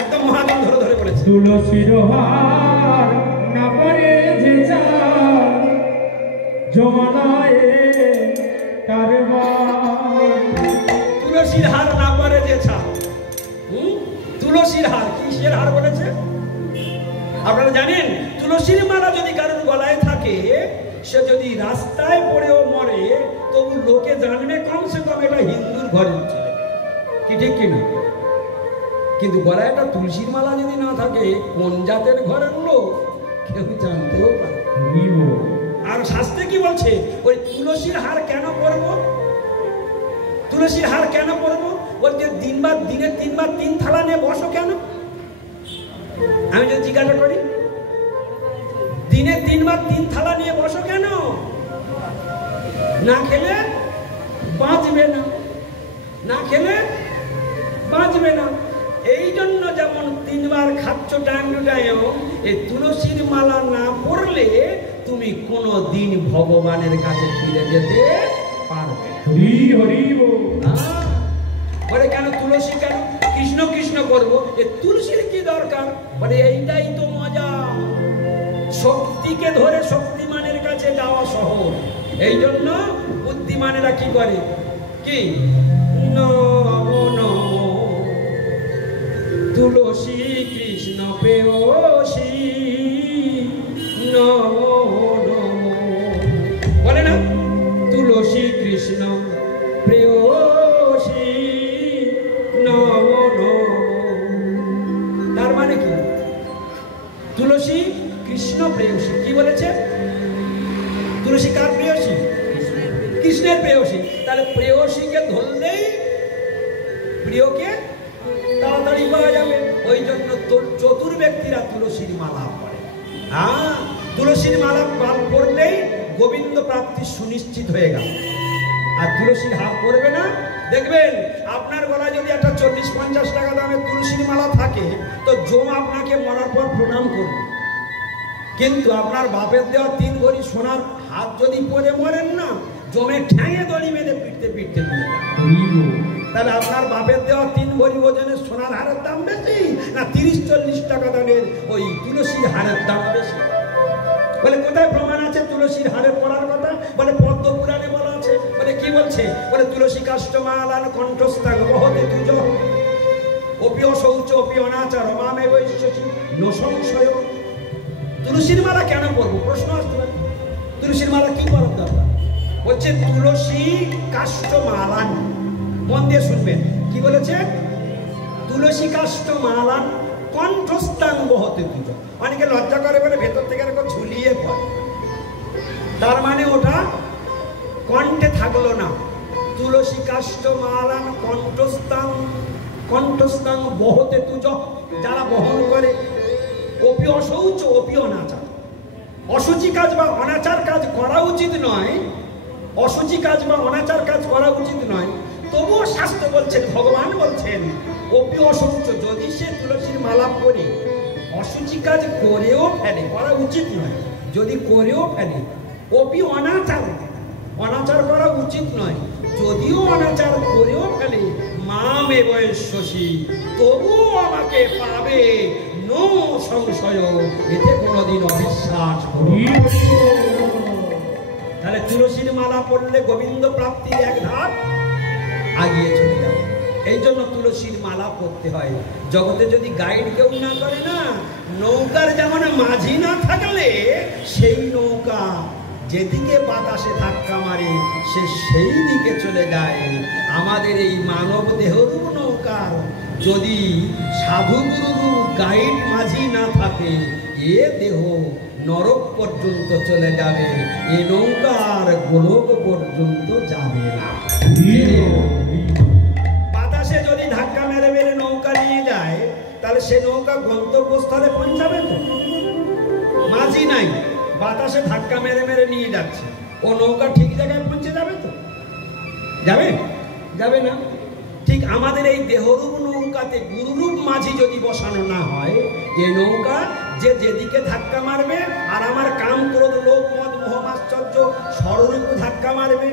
একদম মহাজন ধরে ধরে বলেছে। তুলসীর হার না পরে যে ছাড়, জমালয়ে তার তুলসীর হার না পরে যে ছাড়। তুলসীর হার, কিসের হার বলেছে আপনারা জানেন? তুলসীর মালা যদি কারোর গলায় থাকে, সে যদি রাস্তায় পড়েও মরে, তবু লোকে জানবে কমসে কম এটা হিন্দুর ঘরে ছিল, কি ঠিক কিনা? কিন্তু গলায় একটা তুলসীর মালা যদি না থাকে, কোন জাতের ঘরের লোক কেউ জানতেও পারে। আর শাস্ত্রে কি বলছে? ওই তুলসীর হার কেন করব? তুলসীর হার কেন করব? বলতে দিনে তিনবার 3 থালা নিয়ে বসো কেন? আমি যদি জিজ্ঞাসা করি, দিনে 3বার 3 থালা নিয়ে বসো কেন? না খেলে বাঁচবে না, না খেলে বাঁচবে না। এই জন্য যেমন 3বার খাচ্ছ টাইম টু টাইম, এই তুলসীর মালা না পড়লে তুমি কোনো দিন ভগবানের কাছে ফিরে যেতে পারবে। হরি হরি বল। বলে কেন তুলসী, কেন কৃষ্ণ কৃষ্ণ করবো? এ তুলসীর কি দরকার? বলে এইটাই তো মজা, শক্তিকে ধরে শক্তিমানের কাছে যাওয়া সহজ। এই জন্য বুদ্ধিমানেরা কি করে? কি নমো নমো তুলসী কৃষ্ণ প্রেয়সী নমো নমো, বলে না? তুলসী কৃষ্ণ প্রেয়সী নমো নমো। তার মানে কি? তুলসী কৃষ্ণ প্রেয়সী। কি বলেছে? তুলসী কার প্রেয়সী? কৃষ্ণের প্রেয়সী। তাহলে প্রেয়সীকে ধরলেই প্রিয়কে তাড়াতাড়ি পাওয়া যাবে। ওই জন্য চতুর ব্যক্তিরা তুলসীর মালা পড়ে। হ্যাঁ, তুলসীর মালা পড়লেই গোবিন্দ প্রাপ্তি সুনিশ্চিত হয়ে গেল। আর তুলসীর হার পড়বে না, দেখবেন আপনার গলায় যদি একটা 40-50 টাকা দামের তুলসীর মালা থাকে, তো জম আপনাকে মরার পর প্রণাম করবে। কিন্তু আপনার বাপের দেওয়া 3 ভরি সোনার হাত যদি পরে মরেন না, জমে ঠ্যাঙে দড়ি বেঁধে পিটতে পিটতে নিয়ে যাবে। তাহলে আপনার বাপের দেওয়া 3 ভরি ওজনের সোনার হারের দাম বেশি, না 30-40 টাকা দামের ওই তুলসীর হারের দাম বেশি? বলে কোথায় প্রমাণ আছে তুলসীর হারের পড়ার কথা? বলে পদ্ম পুরাণে বলা আছে। বলে কি বলছে? বলে তুলসী কাষ্টমালান কণ্ঠস্থান বহতে তুজ অপি অশৌচ অপি অনাচার মামে বৈশ্যসী নো সংশয়। তুলসীর মালা কেন পড়বো? প্রশ্ন আসতে পারে। তুলসীর মালা কি করার দরকার? বলছে তুলসী কাষ্টমালান। মন দিয়ে শুনবেন কি বলেছে? তুলসী কাষ্টমালান কণ্ঠস্থান বহতে তুজো। অনেকে লজ্জা করে বলে ভেতর থেকে এরকম ঝুলিয়ে পড়ে, তার মানে ওটা কণ্ঠে থাকলো না। তুলসী কাষ্ঠ মালান কণ্ঠস্থান বহতে তুজ, যারা বহন করে। অপি অশৌচ অপি অনাচার, অসুচি কাজ বা অনাচার কাজ করা উচিত নয়, অসুচি কাজ বা অনাচার কাজ করা উচিত নয়, তবুও শাস্ত্র বলছেন, ভগবান বলছেন অপি অশৌচ, যদি সে তুলসীর মালা পরে অসুচি কাজ করেও ফেলে, করা উচিত নয়, যদি করেও ফেলে, অপি অনাচার, অনাচার করা উচিত নয়, যদিও অনাচার করেও ফেলে, মামে বয়স্যসী, তবুও আমাকে পাবে, নো সংশয়, এতে কোনোদিন অবিশ্বাস করি। তাহলে তুলসীর মালা পড়লে গোবিন্দ প্রাপ্তির এক ধাপ আগিয়ে চলে যাবে। এই জন্য তুলসীর মালা পড়তে হয়। জগতে যদি গাইড কেউ না করে না, নৌকার যেমন মাঝি না থাকলে সেই নৌকা যেদিকে বাতাসে ধাক্কা মারে সে সেই দিকে চলে যায়। আমাদের এই মানব দেহরূপ নৌকার যদি সাধু গুরু গাইড মাঝি না থাকে, এ দেহ নরক পর্যন্ত চলে যাবে, এ নৌকার গোলক পর্যন্ত যাবে না। বাতাসে যদি ধাক্কা মেরে মেরে নৌকা নিয়ে যায়, তাহলে সে নৌকা গন্তব্যস্থলে পৌঁছাবে তো? মাঝি নাই, বাতাসে ধাক্কা মেরে মেরে নিয়ে যাচ্ছে, ও নৌকা ঠিক জায়গায় পৌঁছে যাবে তো? যাবে? যাবে না। ঠিক আমাদের এই দেহরূপ নৌকাতে গুরুরূপ মাঝি যদি বসানো না হয়, এই নৌকা যে যেদিকে ধাক্কা মারবে, আর আমার কাম ক্রোধ লোভ মদ মোহ আশ্চর্য স্বরূপ ধাক্কা মারবে,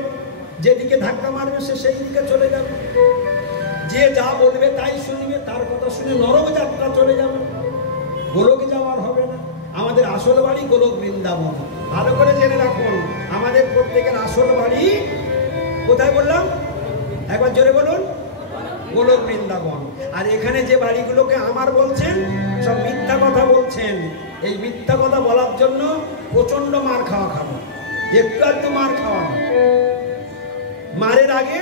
যেদিকে ধাক্কা মারবে সে সেই দিকে চলে যাবে। যে যা বলবে তাই শুনবে, তার কথা শুনে নরক যাত্রা চলে যাবে, গোলকে যাওয়ার হবে না। আমাদের আসল বাড়ি গোলক বৃন্দাবন। ভালো করে জেনে রাখুন, আমাদের প্রত্যেকের আসল বাড়ি কোথায় বললাম? একবার জোরে বলুন, গোলক বৃন্দাবন। আর এখানে যে বাড়িগুলোকে আমার বলছেন, সব মিথ্যা কথা বলছেন। এই মিথ্যা কথা বলার জন্য প্রচন্ড মার খাওয়া খাবো, একটু একটু মার খাওয়া। মারের আগে,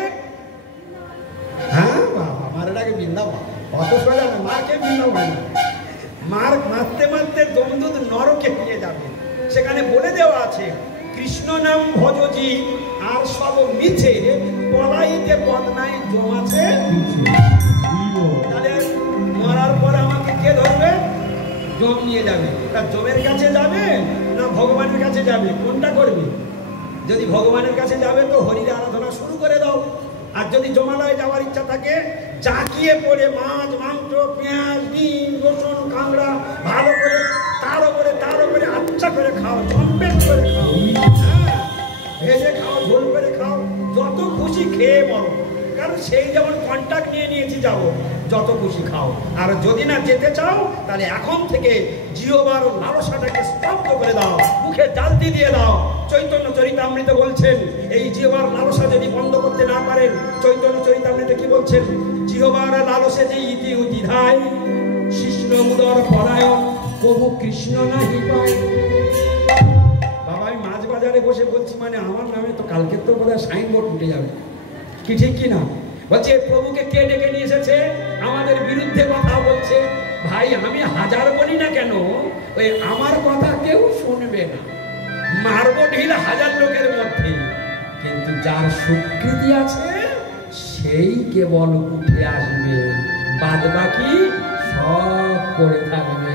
হ্যাঁ বাবা, মারের আগে বৃন্দাবন, অত সোজা না, মারকে বৃন্দাবন। মার মারতে মারতে দমদুদ নরকে ফিরে যাবে। সেখানে বলে দেওয়া আছে, কৃষ্ণ নাম ভজজি আর সব মিছে, পলাইতে বদনাই জমাছে। তাহলে মরার পরে আমাকে কে ধরবে? জম নিয়ে যাবে। তা জমের কাছে যাবে না ভগবানের কাছে যাবে, কোনটা করবে? যদি ভগবানের কাছে যাবে তো হরির আরাধনা শুরু করে দাও। আর যদি জমালয়ে যাওয়ার ইচ্ছা থাকে, জাকিয়ে পড়ে মাছ মাংস পেঁয়াজ ডিম রসুন কাঁকড়া ভালো করে তার উপরে আচ্ছা করে খাও, চম্পেট করে খাও, হ্যাঁ ভেজে খাও, ঝোল করে খাও, যত খুশি খেয়ে মরো। কারণ সেই যেমন কন্ট্যাক্ট নিয়ে নিয়েছি, যাবো, যত খুশি খাও। আর যদি না যেতে চাও, তাহলে এখন থেকে জিহ্বার লালসাটাকে স্তব্ধ করে দাও, মুখে জালতি দিয়ে দাও। চৈতন্য চরিতামৃত বলছেন, এই জিহ্বার লালসা যদি বন্ধ করতে না পারেন, চৈতন্য চরিতামৃত কি বলছেন? জিহ্বার লালসে যে ইতি উদিধায়, কৃষ্ণ উদর পরায়ণ প্রভু কৃষ্ণ নাহি পায়। বাবা, আমি মাছ বাজারে বসে বলছি, মানে আমার নামে তো কালকে তো বোধহয় সাইনবোর্ড উঠে যাবে, কি ঠিক কি না? বলছে প্রভুকে কে ডেকে নিয়ে এসেছে, আমাদের বিরুদ্ধে কথা বলছে। ভাই, আমি হাজার বলি না কেন, ওই আমার কথা কেউ শুনবে না, মারবো ঢিল হাজার লোকের মধ্যে, কিন্তু যার স্বীকৃতি আছে সেই কেবল উঠে আসবে, বাদ বাকি সব করে থাকবে।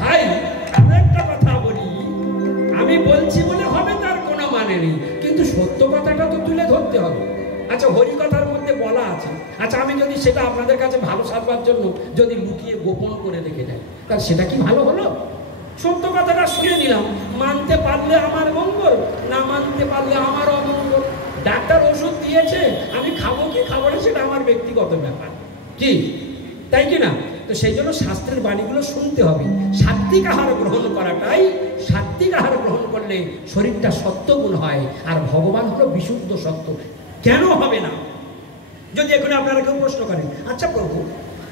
ভাই, আমি একটা কথা বলি, আমি বলছি বলে হবে তার কোনো মানে নেই, কিন্তু সত্য কথাটা তো তুলে ধরতে হবে। আচ্ছা, হরি কথার মধ্যে বলা আছে, আচ্ছা আমি যদি সেটা আপনাদের কাছে ভালো সাজবার জন্য যদি লুকিয়ে গোপন করে রেখে যাই, তাহলে সেটা কি ভালো হলো? সত্য কথাটা শুনে নিলাম, মানতে পারলে আমার মঙ্গল, না মানতে পারলে আমার অমঙ্গল। ডাক্তার ওষুধ দিয়েছে, আমি খাবো কি খাবো না সেটা আমার ব্যক্তিগত ব্যাপার, কি তাই কি না? তো সেই জন্য শাস্ত্রের বাণীগুলো শুনতে হবে। সাত্বিক আহার গ্রহণ করাটাই, সাত্বিক আহার গ্রহণ করলে শরীরটা সত্ত্বগুণ হয়, আর ভগবান হলো বিশুদ্ধ সত্য। কেন হবে না? যদি এখন আপনারা কেউ প্রশ্ন করেন, আচ্ছা প্রভু,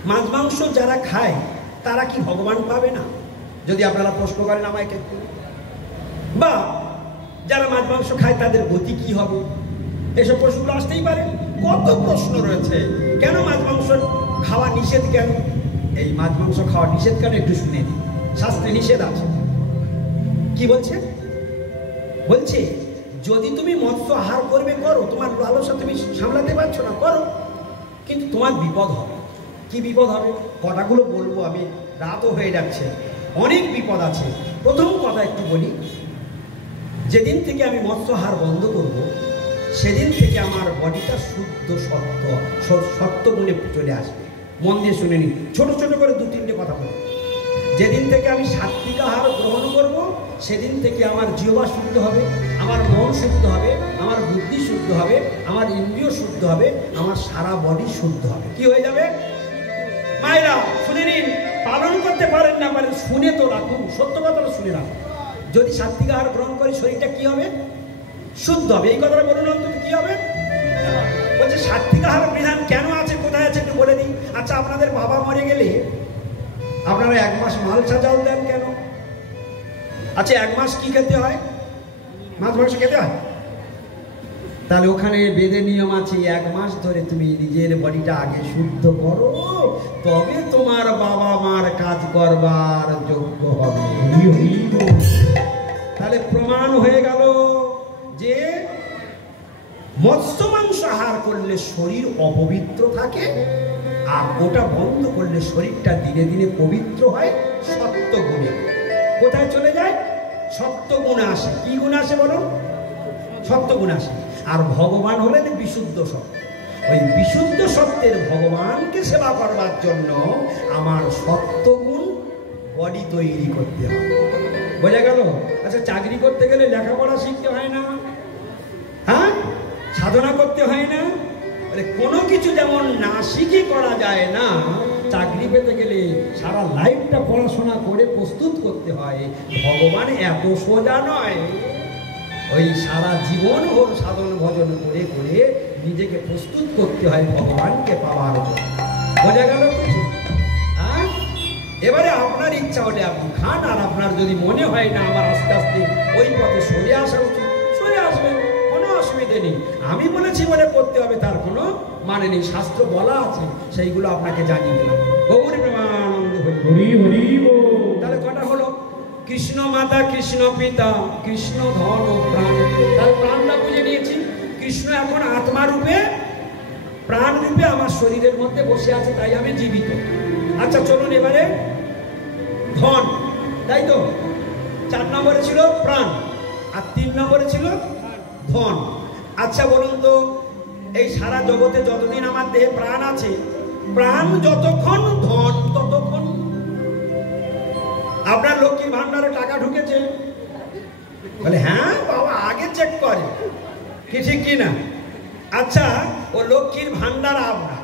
মাছ মাংস যারা খায় তারা কি ভগবান পাবে না? যদি আপনারা প্রশ্ন করেন আমাকে, বা যারা মাছ মাংস খায় তাদের গতি কি হবে, এসব প্রশ্নগুলো আসতেই পারে। কত প্রশ্ন রয়েছে, কেন মাছ মাংস খাওয়া নিষেধ কেন? এই মাছ মাংস খাওয়া নিষেধ কেন একটু শুনে দিই। শাস্ত্রে নিষেধ আছে। কি বলছে? বলছে যদি তুমি মৎস্য আহার করবে করো, তোমার লালসা তুমি সামলাতে পারছো না করো, কিন্তু তোমার বিপদ হবে। কি বিপদ হবে? কটাগুলো বলবো আমি, রাতও হয়ে যাচ্ছে, অনেক বিপদ আছে। প্রথম কথা একটু বলি, যেদিন থেকে আমি মৎস্য আহার বন্ধ করব সেদিন থেকে আমার বডিটা শুদ্ধ সত্য গুণে চলে আসবে। মন দিয়ে শুনে নিন, ছোট ছোট করে 2-3টে কথা বলি। যেদিন থেকে আমি সাত্বিক আহার গ্রহণ করব সেদিন থেকে আমার জিহ্বা শুদ্ধ হবে, আমার মন শুদ্ধ হবে, আমার বুদ্ধি শুদ্ধ হবে, আমার ইন্দ্রিয় শুদ্ধ হবে, আমার সারা বডি শুদ্ধ হবে। কি হয়ে যাবে? মায়েরা শুনে নিন, পালন করতে পারেন না পারেন, শুনে তো রাখুন, সত্য কথাটা শুনে রাখুন। যদি সাত্বিক আহার গ্রহণ করি শরীরটা কি হবে? শুদ্ধ হবে। এই কথাটা বলুন অন্তত কি হবে? বলছে সাত্বিক আহার বিধান কেন আছে, কোথায় আছে একটু বলে দিই। আচ্ছা, আপনাদের বাবা মরে গেলে আপনারা 1 মাস মালসা চাল দেন কেন? আচ্ছা, 1 মাস কি খেতে হয়? মাছ মাংস খেতে হয়? তাহলে ওখানে বেদে নিয়ম আছে, 1 মাস ধরে তুমি নিজের বডিটা আগে শুদ্ধ করো, তবে তোমার বাবা মার কাজ করবার যোগ্য হবে। তাহলে প্রমাণ হয়ে গেল যে মৎস্য মাংস আহার করলে শরীর অপবিত্র থাকে, আর ওটা বন্ধ করলে শরীরটা দিনে দিনে পবিত্র হয় সত্য গুণে। কোথায় চলে যায়? সত্য গুণে আসে। কি গুণ আসে বলুন? সত্য গুণ আসে। আর ভগবান হলেন বিশুদ্ধ সত্য। ওই বিশুদ্ধ সত্যের ভগবানকে সেবা করবার জন্য আমার সত্য গুণ বডি তৈরি করতে হবে। বোঝা গেল? আচ্ছা, চাকরি করতে গেলে লেখাপড়া শিখতে হয় না? হ্যাঁ, সাধনা করতে হয় না? কোনো কিছু যেমন না শিখে করা যায় না, চাকরি পেতে গেলে সারা লাইফটা পড়াশোনা করে প্রস্তুত করতে হয়। ভগবান এত সোজা নয়। ওই সারা জীবন ওর সাধন ভজন করে করে নিজেকে প্রস্তুত করতে হয় ভগবানকে পাওয়ার জন্য। বোঝা গেল কিছু? হ্যাঁ, এবারে আপনার ইচ্ছা হলে আপনি খান, আর আপনার যদি মনে হয় না আমার আস্তে আস্তে ওই পথে সরে আসা উচিত, সরে আসবেন, কোনো অসুবিধে নেই। আমি বলেছি বলে করতে হবে তার কোনো মানে নেই। শাস্ত্র বলা আছে, সেইগুলো আপনাকে জানিয়ে দিলাম। গৌর প্রেমানন্দ হরি হরি বল। তাহলে কটা হলো? কৃষ্ণ মাতা, কৃষ্ণ পিতা, কৃষ্ণ ধন ও প্রাণ। তার প্রাণটা বুঝে নিয়েছি। কৃষ্ণ এখন আত্মা রূপে, প্রাণ রূপে আমার শরীরের মধ্যে বসে আছে, তাই আমি জীবিত। আচ্ছা চলুন এবারে ধন, তাই তো? 4 নম্বরে ছিল প্রাণ, আর 3 নম্বরে ছিল ধন। আচ্ছা বলুন তো, এই সারা জগতে যতদিন আমার দেহে প্রাণ আছে, প্রাণ যতক্ষণ, ধন ততক্ষণ। আপনার লক্ষ্মীর ভান্ডারে টাকা ঢুকেছে? বলে হ্যাঁ বাবা, আগে চেক করে কি, ঠিক কি না? আচ্ছা, ও লক্ষ্মীর ভান্ডার আপনার,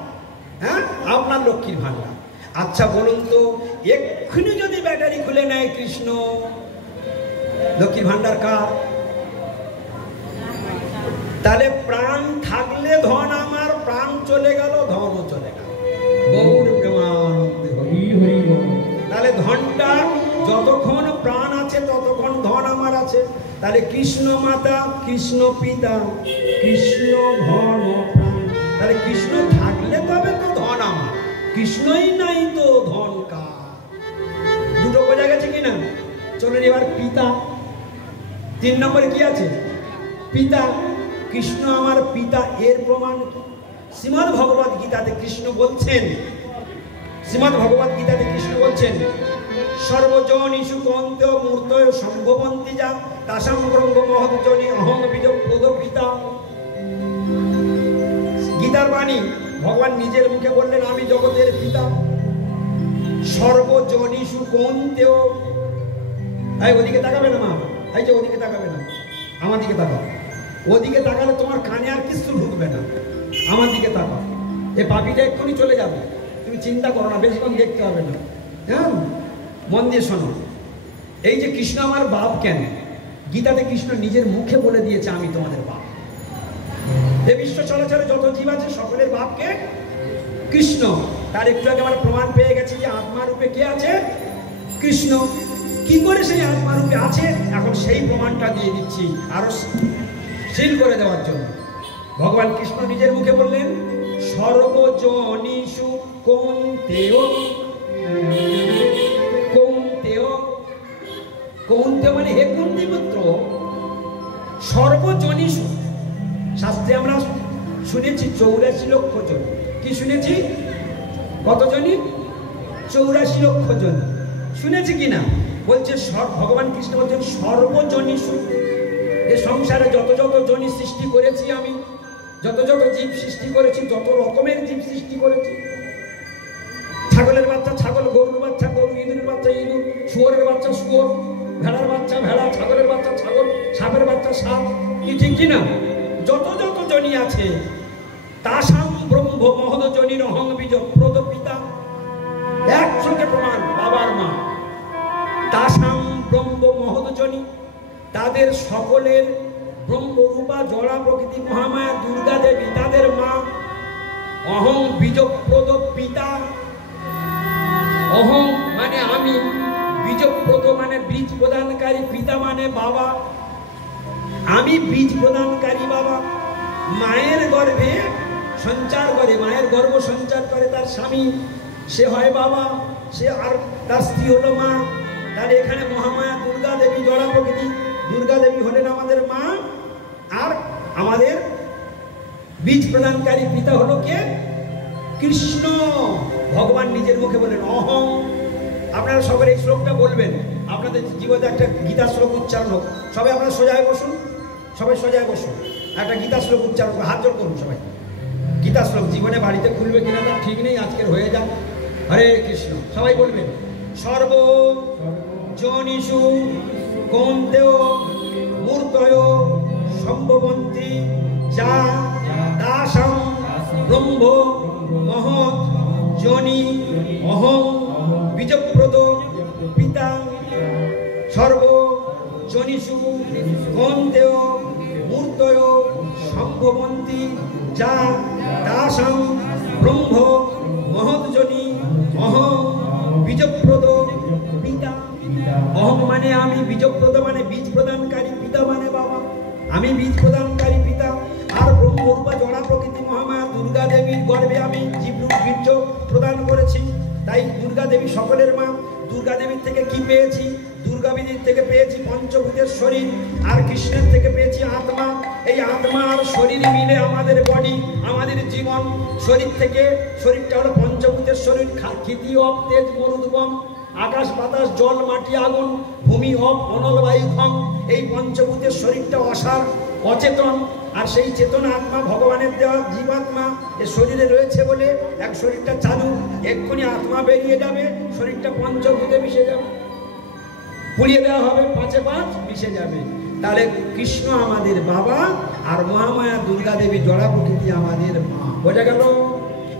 হ্যাঁ আপনার লক্ষ্মীর ভান্ডার। আচ্ছা বলুন তো, এক্ষুনি যদি ব্যাটারি খুলে নেয় কৃষ্ণ, লক্ষ্মীর ভান্ডার কার? তাহলে প্রাণ থাকলে ধন আমার, প্রাণ চলে গেল ধনও চলে গেল। গৌর প্রেমানন্দ হরি হরি বল। তাহলে ধনটা যতক্ষণ প্রাণ আছে ততক্ষণ ধন আমার আছে। তাহলে কৃষ্ণ মাতা, কৃষ্ণ পিতা, কৃষ্ণ ধন ও প্রাণ। তাহলে কৃষ্ণ থাকলে তবে তো ধন আমার, কৃষ্ণই নাই তো ধন কার। দুটো বোঝা গেছে কিনা? চলুন এবার পিতা। 3 নম্বরে কি আছে? পিতা। কৃষ্ণ আমার পিতা, এর প্রমাণ কি? শ্রীমদ্ ভগবদ গীতাতে কৃষ্ণ বলছেন, শ্রীমদ্ ভগবদ গীতাতে কৃষ্ণ বলছেন, সর্বজনিষু কন্তেয় মূর্তয় সম্ভবন্তি যা তাসাম ব্রহ্ম মহৎজনি অহং বিদপ্রদ পিতা। গীতার বাণী ভগবান নিজের মুখে বললেন, আমি জগতের পিতা। সর্বজনিষু কন্তেয়, এই ওদিকে তাকাবে না মা, এই যে ওদিকে তাকাবে না, আমার দিকে তাকাও। ওদিকে তাকালে তোমার কানে আর কিছু ঢুকবে না, আমার দিকে তাকাও। এই পাপিটা এক্ষুনি চলে যাবে, তুমি চিন্তা করো না, বেশিক্ষণ দেখতে হবে না। হ্যাঁ, মন দিয়ে শোনো। এই যে কৃষ্ণ আমার বাপ কেন, গীতাতে কৃষ্ণ নিজের মুখে বলে দিয়েছে, আমি তোমাদের বাপ। এই বিশ্ব চলাচলে যত জীব আছে সকলের বাপকে কৃষ্ণ। তার একটু আগে আমরা প্রমাণ পেয়ে গেছি যে আত্মা রূপে কে আছে? কৃষ্ণ। কি করে সেই আত্মা রূপে আছে, এখন সেই প্রমাণটা দিয়ে দিচ্ছি আরো সিল করে দেওয়ার জন্য। ভগবান কৃষ্ণ নিজের মুখে বললেন, সর্বজনীষু কৌন্তেয়। কৌন্তেয়, কৌন্তেয় মানে হে কুন্তি পুত্র, সর্বজনীষু। শাস্ত্রে আমরা শুনেছি 84 লক্ষ জন। কি শুনেছি? কত জনই? 84 লক্ষ জন। শুনেছি কিনা? বলছে ভগবান কৃষ্ণ বলছেন সর্বজনীষু। এ সংসারে যত যত জনি সৃষ্টি করেছি আমি, যত যত জীব সৃষ্টি করেছি, যত রকমের জীব সৃষ্টি করেছি, ছাগলের বাচ্চা ছাগল, গরুর বাচ্চা গরু, ইঁদুরের বাচ্চা ইঁদুর, শুয়োরের বাচ্চা শুয়োর, ভেড়ার বাচ্চা ভেড়া, ছাগলের বাচ্চা ছাগল, সাপের বাচ্চা সাপ। কি ঠিক কিনা? যত যত জনি আছে, তাসাম ব্রহ্ম মহদজনির অহং বীজপ্রদ পিতা। একসঙ্গে প্রমাণ, বাবার মা। তাসাম ব্রহ্ম মহদজনি, তাদের সকলের ব্রহ্মরূপা জড়া প্রকৃতি মহামায়া দুর্গা দেবী, তাদের মা। অহং বীজপ্রদ পিতা। অহং মানে আমি, বীজপ্রদ মানে বীজ প্রদানকারী, পিতা মানে বাবা। আমি বীজ প্রদানকারী বাবা। মায়ের গর্ভে সঞ্চার করে, মায়ের গর্ভ সঞ্চার করে তার স্বামী, সে হয় বাবা, সে আর তার স্ত্রী হলো মা। তাহলে এখানে মহামায়া দুর্গা দেবী জড়া প্রকৃতি, দুর্গা দেবী হলেন আমাদের মা, আর আমাদের বীজ প্রদানকারী পিতা হলো কে? কৃষ্ণ। ভগবান নিজের মুখে বলেন অহং। আপনারা সবাই এই শ্লোকটা বলবেন, আপনাদের জীবনে একটা গীতা শ্লোক উচ্চারণ হোক। সবাই আপনারা সোজায় বসুন, সবাই সোজায় বসুন, একটা গীতা শ্লোক উচ্চারণ, হাত জোড় করুন সবাই। গীতা শ্লোক জীবনে বাড়িতে খুলবে কিনা তার ঠিক নেই, আজকের হয়ে যাক। হরে কৃষ্ণ সবাই বলবেন। সর্ব জনীষু কৌন্তেয় মূর্তয় সম্ভবন্তি যা দাসাম ব্রহ্ম মহৎ জনি অহং বীজপ্রদ পিতা। সর্ব জনীষু কৌন্তেয় মূর্তয় সম্ভবন্তি যা দাসাম ব্রহ্ম মহৎ জনি অহং বীজপ্রদ পিতা। অহং মানে আমি, বীজপ্রদ মানে বীজ প্রদানকারী, পিতা মানে বাবা। আমি বীজ প্রদানকারী পিতা, আর ব্রহ্মরূপা জড়া প্রকৃতি মহামায়া দুর্গা দেবীর গর্ভে আমি জীবরূপ বীর্য প্রদান করেছি। তাই দুর্গা দেবী সকলের মা। দুর্গা দেবীর থেকে কি পেয়েছি? দুর্গা দেবীর থেকে পেয়েছি পঞ্চভূতের শরীর, আর কৃষ্ণের থেকে পেয়েছি আত্মা। এই আত্মা আর শরীর মিলে আমাদের বডি, আমাদের জীবন। শরীর থেকে, শরীরটা হলো পঞ্চভূতের শরীর। ক্ষিতি অপ তেজ মরুদ্গম, আকাশ বাতাস জল মাটি আগুন, ভূমি অপ অনল বায়ু ক্ষম। এই পঞ্চভূতের শরীরটা অসার, অচেতন, আর সেই চেতন আত্মা ভগবানের দেওয়া জীবাত্মা এ শরীরে রয়েছে বলে এক শরীরটা চালু। এক্ষুনি আত্মা বেরিয়ে যাবে, শরীরটা পঞ্চভূতে মিশে যাবে, পুড়িয়ে দেওয়া হবে, 5-এ 5 মিশে যাবে। তাহলে কৃষ্ণ আমাদের বাবা, আর মহামায়া দুর্গা দেবী জড়া প্রকৃতি আমাদের মা। বোঝা গেল?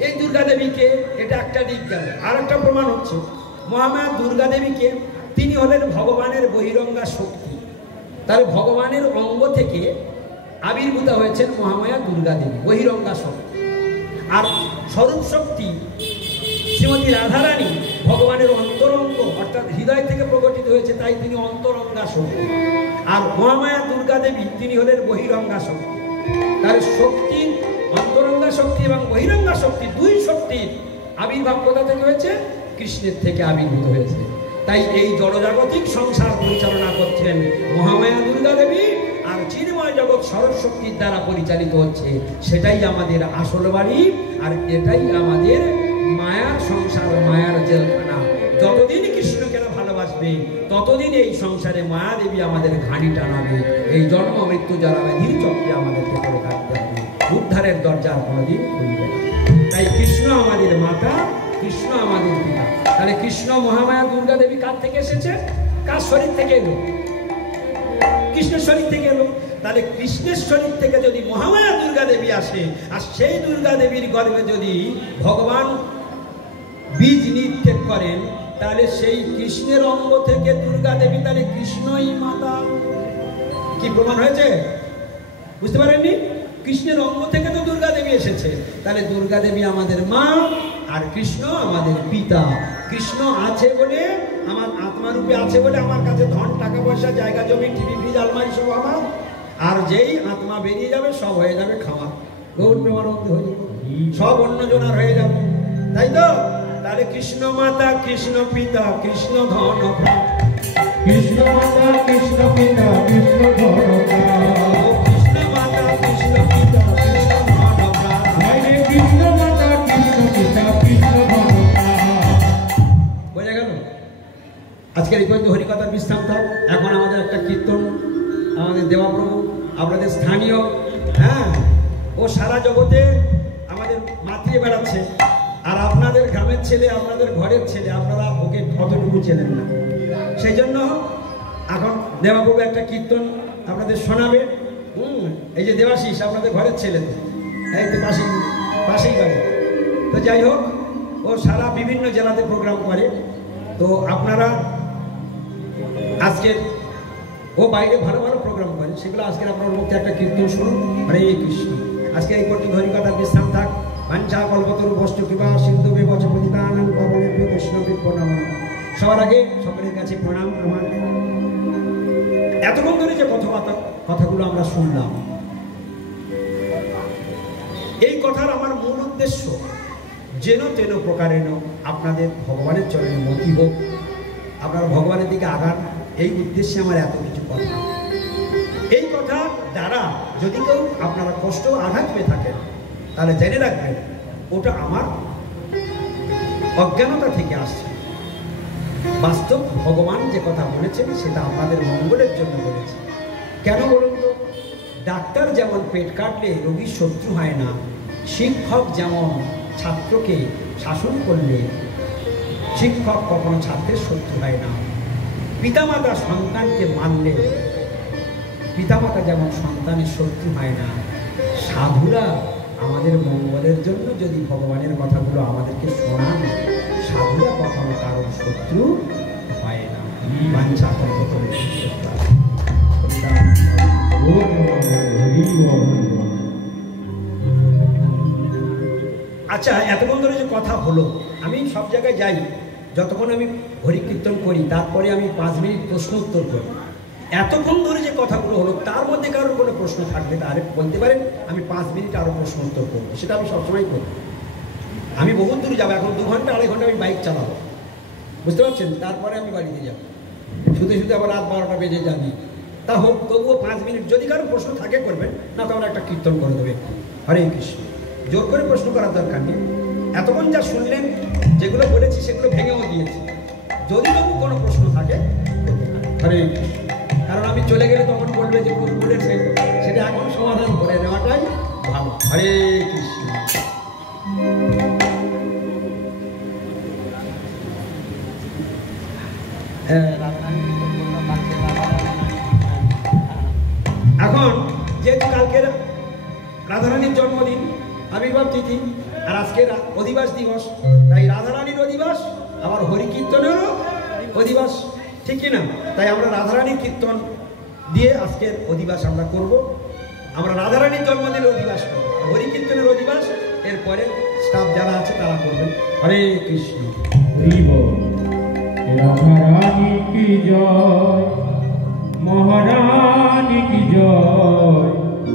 এই দুর্গা দেবীকে, এটা একটা দিক গেল। আর একটা প্রমাণ হচ্ছে মহামায়া দুর্গা দেবীকে, তিনি হলেন ভগবানের বহিরঙ্গা শক্তি। তাহলে ভগবানের অঙ্গ থেকে আবির্ভূত হয়েছেন মহামায়া দুর্গা দেবী, বহিরঙ্গা শক্তি। আর স্বরূপ শক্তি শ্রীমতী রাধারানী ভগবানের অন্তরঙ্গ, অর্থাৎ হৃদয় থেকে প্রকটিত হয়েছে, তাই তিনি অন্তরঙ্গা শক্তি। আর মহামায়া দুর্গা দেবী তিনি হলেন বহিরঙ্গা শক্তি। তার শক্তি, অন্তরঙ্গা শক্তি এবং বহিরঙ্গা শক্তি, দুই শক্তির আবির্ভাব কোথা থেকে হয়েছে? কৃষ্ণের থেকে আবির্ভূত হয়েছে। তাই এই জড়জাগতিক সংসার পরিচালনা করছেন মহামায়া দুর্গা দেবী, আর চিন্ময় জগৎ সরস্বতীর দ্বারা পরিচালিত হচ্ছে। সেটাই আমাদের আসল বাড়ি, আর এটাই আমাদের মায়ার সংসার, মায়ার জেলখানা। যতদিন কৃষ্ণকে ভালোবাসবে ততদিন এই সংসারে মায়া দেবী আমাদের ঘাড়ি টানাবে, এই জন্ম মৃত্যু যারা ধীর চক্রে আমাদেরকে করে থাকতে হবে। উদ্ধারের দরজার কোনোদিন খুলবে না। তাই কৃষ্ণ আমাদের মাতা, কৃষ্ণ আমাদের পিতা। তাহলে কৃষ্ণ মহামায়া দুর্গা দেবী কার থেকে এসেছে? কার শরীর থেকে এলো? কৃষ্ণের শরীর থেকে এলো। তাহলে কৃষ্ণের শরীর থেকে যদি মহামায়া দুর্গা দেবী আসে, আর সেই দুর্গা দেবীর গর্ভে যদি ভগবান বীজ নিক্ষেপ করেন, তাহলে সেই কৃষ্ণের অঙ্গ থেকে দুর্গা দেবী, তাহলে কৃষ্ণই মাতা। কি প্রমাণ হয়েছে? বুঝতে পারেননি? কৃষ্ণের অঙ্গ থেকে তো দুর্গা দেবী এসেছে। তাহলে দুর্গা দেবী আমাদের মা, আর কৃষ্ণ আমাদের পিতা। কৃষ্ণ আছে বলে, আমার আত্মারূপে আছে বলে আমার কাছে ধন, টাকা পয়সা, জায়গা জমি, টিভি, ফ্রিজ, আলমারি সব আমার। আর যেই আত্মা বেরিয়ে যাবে সব হয়ে যাবে খাওয়া। গৌর প্রেমানন্দ হয়ে যাবে। সব অন্যজনার হয়ে যাবে, তাই তো? তাহলে কৃষ্ণ মাতা, কৃষ্ণ পিতা, কৃষ্ণ ধন প্রাণ, কৃষ্ণ মাতা, কৃষ্ণ পিতা, কৃষ্ণ ধন প্রাণ, কৃষ্ণ মাতা, কৃষ্ণ পিতা, কৃষ্ণ ধন প্রাণ, কৃষ্ণ মাতা, কৃষ্ণ পিতা, কৃষ্ণ ধন প্রাণ। বোঝা গেল? আজকের এই পর্যন্ত হরিকথার বিশ্রাম থাক। এখন আমাদের একটা কীর্তন, আমাদের দেবাপ্রভু আপনাদের স্থানীয়, হ্যাঁ, ও সারা জগতে আমাদের মাতিয়ে বেড়াচ্ছে। আর আপনাদের গ্রামের ছেলে, আপনাদের ঘরের ছেলে, আপনারা ওকে অতটুকু চেনেন না। সেই জন্য এখন দেবাপ্রভু একটা কীর্তন আপনাদের শোনাবে। এই যে দেবাশিস আপনাদের ঘরের ছেলে, এই তো পাশেই বাড়ি। তো যাই হোক, ও সারা বিভিন্ন জেলাতে প্রোগ্রাম করে। তো আপনারা আজকের, ও বাইরে ভালো ভালো প্রোগ্রাম করে, সেগুলো আজকের আপনার মধ্যে একটা কীর্তন শুনুন। হরে কৃষ্ণ। আজকে এই পর্যন্ত হরিকথার বিশ্রাম থাক। বাঞ্ছা কল্পতরু বস্তু কিবা সিন্ধু বিবচ পতিতানাং পাবনেভ্যো বৈষ্ণবেভ্যো প্রণাম। সবার আগে সকলের কাছে প্রণাম আমার। এতক্ষণ ধরে যে কথাগুলো আমরা শুনলাম, এই কথার আমার মূল উদ্দেশ্য যেন তেন প্রকারেণ আপনাদের ভগবানের চরণে মতি হোক, আপনারা ভগবানের দিকে আগান, এই উদ্দেশ্যে আমার এত কিছু কথা। এই কথা দ্বারা যদি কেউ আপনারা কষ্ট আঘাত পেয়ে থাকেন, তাহলে জেনে রাখবেন ওটা আমার অজ্ঞানতা থেকে আসছে। বাস্তব ভগবান যে কথা বলেছেন সেটা আপনাদের মঙ্গলের জন্য বলেছে। কেন বলুন তো? ডাক্তার যেমন পেট কাটলে রোগীর শত্রু হয় না, শিক্ষক যেমন ছাত্রকে শাসন করলে শিক্ষক কখনো ছাত্রের শত্রু হয় না, পিতামাতা সন্তানকে মানলে পিতামাতা যেমন সন্তানের শত্রু হয় না, সাধুরা আমাদের মঙ্গলের জন্য যদি ভগবানের কথাগুলো আমাদেরকে শোনান, সাধুরা কখনো কারোর শত্রু হয় না। বাঞ্ছা কল্পতরু আচ্ছা, এতক্ষণ ধরে যে কথা হলো, আমি সব জায়গায় যাই, যতক্ষণ আমি হরি কীর্তন করি তারপরে আমি 5 মিনিট প্রশ্ন উত্তর করি। এতক্ষণ ধরে যে কথাগুলো হলো তার মধ্যে কারোর কোনো প্রশ্ন থাকলে তাহলে বলতে পারেন, আমি 5 মিনিট আরও প্রশ্ন উত্তর করবো। সেটা আমি সবসময় করি। আমি বহুত দূরে যাবো, এখন 2 ঘন্টা 2.5 ঘন্টা আমি বাইক চালাবো, বুঝতে পারছেন? তারপরে আমি বাড়িতে যাবো, শুধু শুধু আবার রাত 12টা বেজে যাবি। তা হোক, তবুও 5 মিনিট যদি কারো প্রশ্ন থাকে করবেন, না তাহলে একটা কীর্তন করে দেবে। হরে কৃষ্ণ। জোর করে প্রশ্ন করার দরকার নেই। এতক্ষণ যা শুনলেন, যেগুলো বলেছি সেগুলো ভেঙেও দিয়েছি। যদি তবু কোনো প্রশ্ন থাকে হরে কৃষ্ণ। কারণ আমি চলে গেলে তখন বলবে যে প্রভু বলেছে, সেটা এখন সমাধান করে নেওয়াটাই ভালো। হরে কৃষ্ণ। এখন যেহেতু কালকের রাধারানীর জন্মদিন, আবির্ভাব তিথি, আর আজকের অধিবাস দিবস, তাই রাধারানীর অধিবাস, আবার হরি কীর্তনেরও অধিবাস, ঠিক কিনা? তাই আমরা রাধারানীর কীর্তন দিয়ে আজকের অধিবাস আমরা করব। আমরা রাধারানীর জন্মদিনের অধিবাস করবো, হরি কীর্তনের অধিবাস এরপরে স্টাফ যারা আছে তারা করবেন। হরে কৃষ্ণ। রাধারানী কি জয়, মহারানী কি জয়,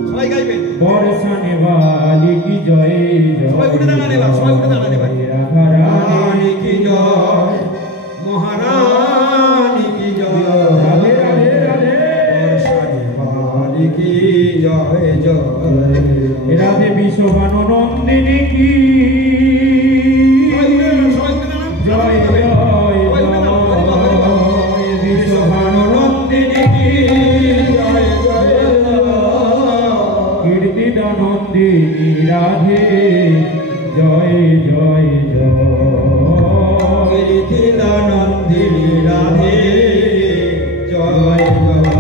সবাই গাইবেন। বর্ষানে বালি কি জয় জয়, সবাই উঠে দাঁড়ানে ভাই, সবাই উঠে দাঁড়ানে ভাই। রাধারানী কি জয়, মহারানী কি জয়, রাধে রাধে রাধে, বর্ষানে বালি কি জয় জয়, রাধে বিশ্বভানু নন্দিনী কি জয় জয় জয়, বিশ্বভানু নন্দিনী কি জয় জয়, কীর্তিদানন্দিনী রাধে জয় জয় জয়, কীর্তিদানন্দিনী রাধে জয় জয়।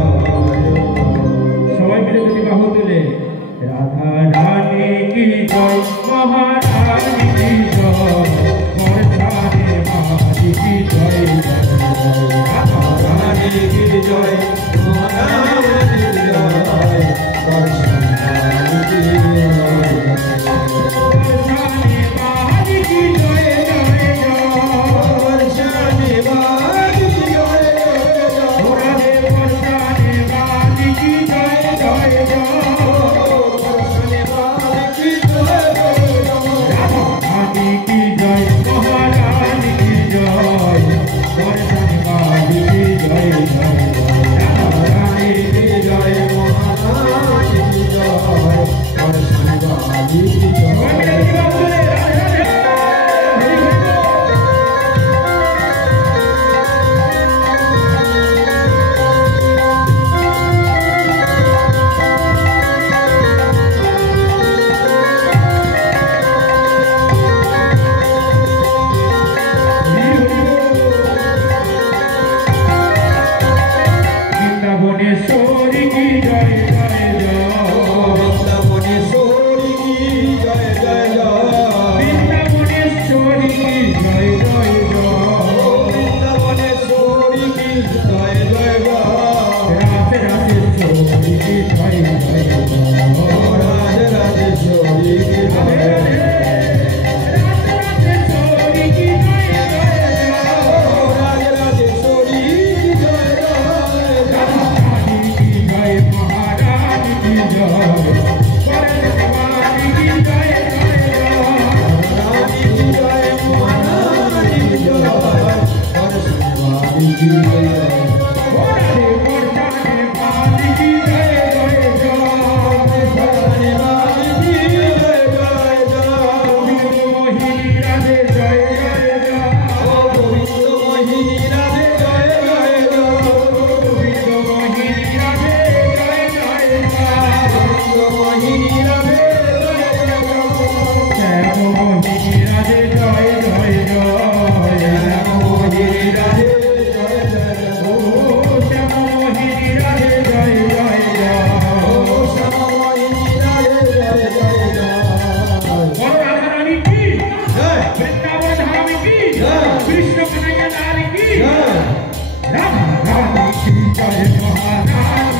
সবাই মিলে যদি বাহু তুলে, রাধা রানী কি জয়, মহারানী কি জয়, বর্ষানে বালি কি জয় জয়, রাধা রানী কি জয়, মহারানী কি জয়, বর্ষানে বালি কি জয় জয়। মোহিনী রাধে শ্যামমোহিনী রাধে জয় জয় জয় মোহিনী রাধে ও শ্যামমোহিনী রাধে জয় জয় জয় বড় রাধারানী কি বৃন্দাবন ধামী কি কৃষ্ণ কনৈয়া লাল কি রাধা রানী কি জয় মহারাজ